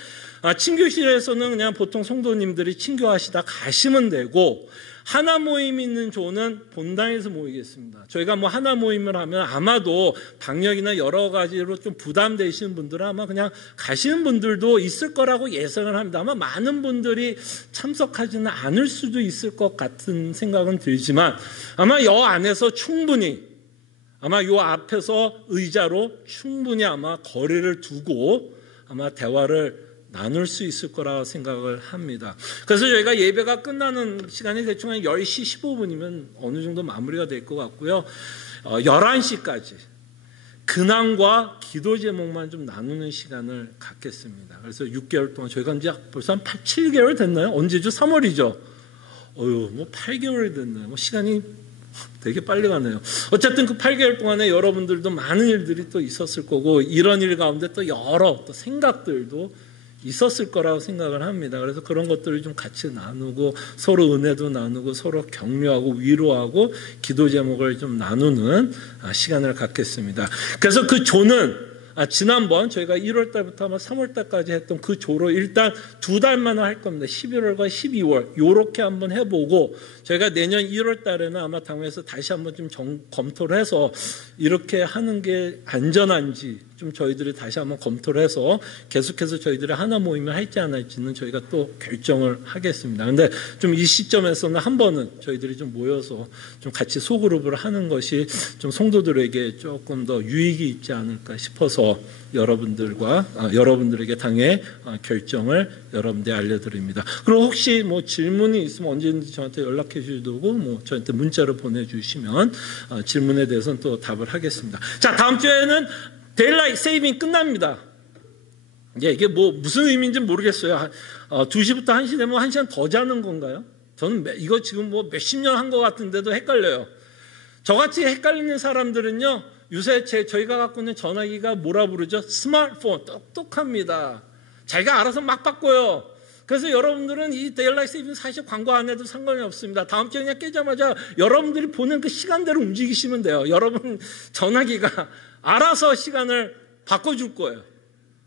친교실에서는 그냥 보통 성도님들이 친교하시다 가시면 되고 하나 모임 있는 조는 본당에서 모이겠습니다. 저희가 뭐 하나 모임을 하면 아마도 방역이나 여러 가지로 좀 부담되시는 분들은 아마 그냥 가시는 분들도 있을 거라고 예상을 합니다. 아마 많은 분들이 참석하지는 않을 수도 있을 것 같은 생각은 들지만 아마 여 안에서 충분히 아마 요 앞에서 의자로 충분히 아마 거리를 두고 아마 대화를 나눌 수 있을 거라 생각을 합니다. 그래서 저희가 예배가 끝나는 시간이 대충 한 10시 15분이면 어느 정도 마무리가 될 것 같고요. 11시까지 근황과 기도 제목만 좀 나누는 시간을 갖겠습니다. 그래서 6개월 동안 저희가 이제 벌써 한 7개월 됐나요? 언제죠? 3월이죠? 뭐 8개월이 됐나요? 뭐 시간이 되게 빨리 가네요. 어쨌든 그 8개월 동안에 여러분들도 많은 일들이 또 있었을 거고, 이런 일 가운데 또 여러 또 생각들도 있었을 거라고 생각을 합니다. 그래서 그런 것들을 좀 같이 나누고, 서로 은혜도 나누고, 서로 격려하고 위로하고 기도 제목을 좀 나누는 시간을 갖겠습니다. 그래서 그 조는 지난번 저희가 1월 달부터 아마 3월 달까지 했던 그 조로 일단 2달만 할 겁니다. 11월과 12월 요렇게 한번 해보고, 저희가 내년 1월 달에는 아마 당회에서 다시 한번 좀 검토를 해서 이렇게 하는 게 안전한지 좀 저희들이 다시 한번 검토를 해서 계속해서 저희들이 하나 모임을 할지 안 할지는 저희가 또 결정을 하겠습니다. 근데 좀 이 시점에서는 한 번은 저희들이 좀 모여서 좀 같이 소그룹을 하는 것이 좀 성도들에게 조금 더 유익이 있지 않을까 싶어서 여러분들에게 당의 결정을 여러분들에 알려드립니다. 그리고 혹시 뭐 질문이 있으면 언제든지 저한테 연락해 주시고 뭐 저한테 문자로 보내주시면 질문에 대해서는 또 답을 하겠습니다. 자, 다음 주에는 데일라이트 세이빙 끝납니다. 이게 뭐 무슨 의미인지 모르겠어요. 2시부터 1시 되면 1시간 더 자는 건가요? 저는 이거 지금 뭐 몇십 년 한 것 같은데도 헷갈려요. 저같이 헷갈리는 사람들은요, 요새 저희가 갖고 있는 전화기가 뭐라 부르죠? 스마트폰. 똑똑합니다. 자기가 알아서 막 바꿔요. 그래서 여러분들은 이 데일라이트 세이빙 사실 광고 안 해도 상관이 없습니다. 다음 주에 그냥 깨자마자 여러분들이 보는 그 시간대로 움직이시면 돼요. 여러분 전화기가 알아서 시간을 바꿔줄 거예요.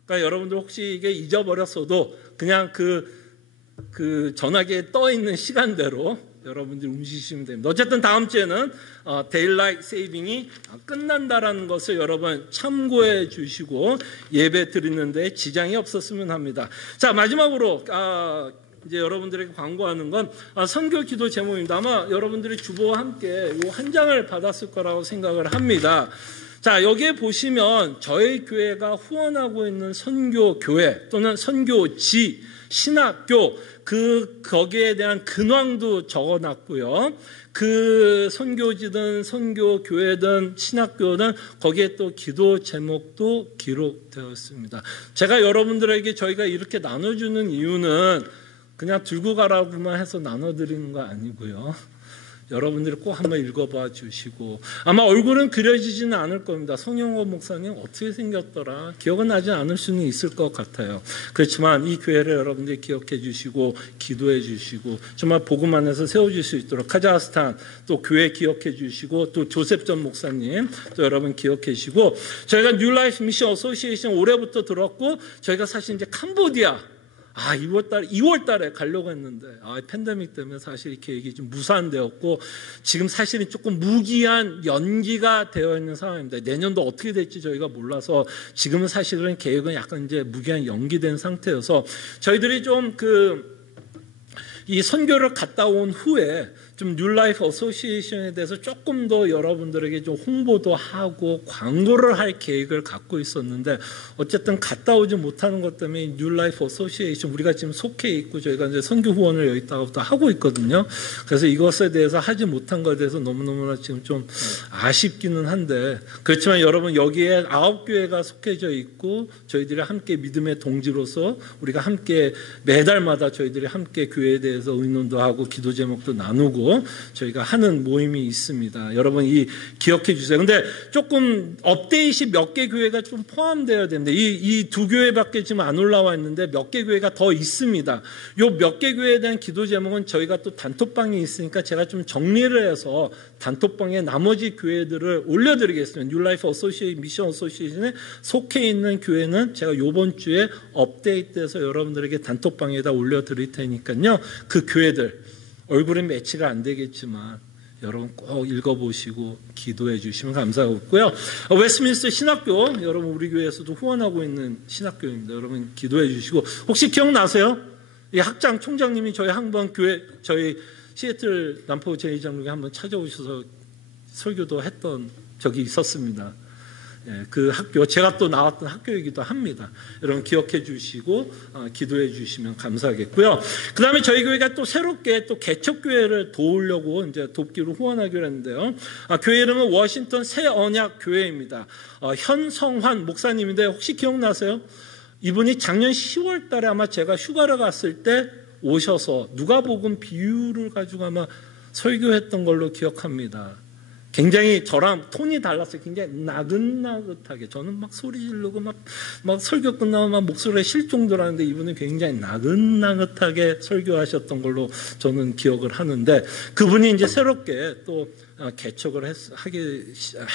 그러니까 여러분들 혹시 이게 잊어버렸어도 그냥 그 전화기에 떠 있는 시간대로 여러분들이 움직이시면 됩니다. 어쨌든 다음 주에는 데일라이트 세이빙이 끝난다라는 것을 여러분 참고해 주시고 예배 드리는 데 지장이 없었으면 합니다. 자, 마지막으로 이제 여러분들에게 광고하는 건 선교 기도 제목입니다. 아마 여러분들이 주보와 함께 이 한 장을 받았을 거라고 생각을 합니다. 자, 여기에 보시면 저희 교회가 후원하고 있는 선교교회 또는 선교지, 신학교, 거기에 대한 근황도 적어놨고요. 그 선교지든 선교교회든 신학교든 거기에 또 기도 제목도 기록되었습니다. 제가 여러분들에게 저희가 이렇게 나눠주는 이유는 그냥 들고 가라고만 해서 나눠드리는 거 아니고요. 여러분들이 꼭 한번 읽어봐 주시고, 아마 얼굴은 그려지지는 않을 겁니다. 성영호 목사님 어떻게 생겼더라 기억은 나지 않을 수는 있을 것 같아요. 그렇지만 이 교회를 여러분들이 기억해 주시고 기도해 주시고 정말 복음 안에서 세워질 수 있도록 카자흐스탄 또 교회 기억해 주시고, 또 조셉 전 목사님 또 여러분 기억해 주시고, 저희가 뉴라이프 미션 어소시에이션 올해부터 들었고, 저희가 사실 이제 캄보디아 2월 달에 가려고 했는데, 팬데믹 때문에 사실 이렇게 얘기 좀 무산되었고, 지금 사실은 조금 무기한 연기가 되어 있는 상황입니다. 내년도 어떻게 될지 저희가 몰라서 지금은 사실은 계획은 약간 이제 무기한 연기된 상태여서 저희들이 좀 이 선교를 갔다 온 후에 좀 뉴라이프 어소시에이션에 대해서 조금 더 여러분들에게 좀 홍보도 하고 광고를 할 계획을 갖고 있었는데, 어쨌든 갔다 오지 못하는 것 때문에 뉴라이프 어소시에이션 우리가 지금 속해 있고 저희가 이제 선교 후원을 여기다가부터 하고 있거든요. 그래서 이것에 대해서 하지 못한 것에 대해서 너무너무나 지금 좀 아쉽기는 한데, 그렇지만 여러분 여기에 9교회가 속해져 있고 저희들이 함께 믿음의 동지로서 우리가 함께 매달마다 저희들이 함께 교회에 대해서 의논도 하고 기도 제목도 나누고 저희가 하는 모임이 있습니다. 여러분 기억해 주세요. 근데 조금 업데이트 몇 개 교회가 좀 포함되어야 되는데, 이 두 교회밖에 지금 안 올라와 있는데 몇 개 교회가 더 있습니다. 요 몇 개 교회에 대한 기도 제목은 저희가 또 단톡방이 있으니까 제가 좀 정리를 해서 단톡방에 나머지 교회들을 올려드리겠습니다. 뉴라이프 어소시에이션, 미션 어소시에이션에 속해 있는 교회는 제가 이번 주에 업데이트해서 여러분들에게 단톡방에다 올려드릴 테니까요. 그 교회들 얼굴은 매치가 안 되겠지만 여러분 꼭 읽어보시고 기도해 주시면 감사하고요. 웨스트민스터 신학교, 여러분 우리 교회에서도 후원하고 있는 신학교입니다. 여러분 기도해 주시고, 혹시 기억나세요? 이 학장 총장님이 저희 한번 교회, 저희 시애틀 남포 제2장로에 한번 찾아오셔서 설교도 했던 적이 있었습니다. 그 학교, 제가 또 나왔던 학교이기도 합니다. 여러분 기억해 주시고 기도해 주시면 감사하겠고요. 그 다음에 저희 교회가 또 새롭게 또 개척교회를 도우려고 이제 돕기로 후원하기로 했는데요. 교회 이름은 워싱턴 새언약교회입니다. 현성환 목사님인데 혹시 기억나세요? 이분이 작년 10월 달에 아마 제가 휴가를 갔을 때 오셔서 누가복음 비유를 가지고 아마 설교했던 걸로 기억합니다. 굉장히 저랑 톤이 달랐어요. 굉장히 나긋나긋하게. 저는 막 소리 지르고 막 설교 끝나면 막 목소리가 쉴 정도로 하는데 이분은 굉장히 나긋나긋하게 설교하셨던 걸로 저는 기억을 하는데 그분이 이제 새롭게 또 개척을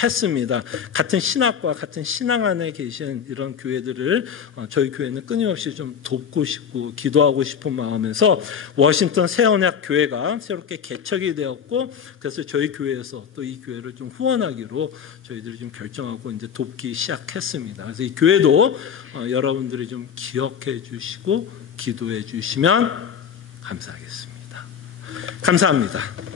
했습니다. 같은 신학과 같은 신앙 안에 계신 이런 교회들을 저희 교회는 끊임없이 좀 돕고 싶고 기도하고 싶은 마음에서 워싱턴 새언약 교회가 새롭게 개척이 되었고 그래서 저희 교회에서 또 이 교회를 좀 후원하기로 저희들이 좀 결정하고 이제 돕기 시작했습니다. 그래서 이 교회도 여러분들이 좀 기억해 주시고 기도해 주시면 감사하겠습니다. 감사합니다.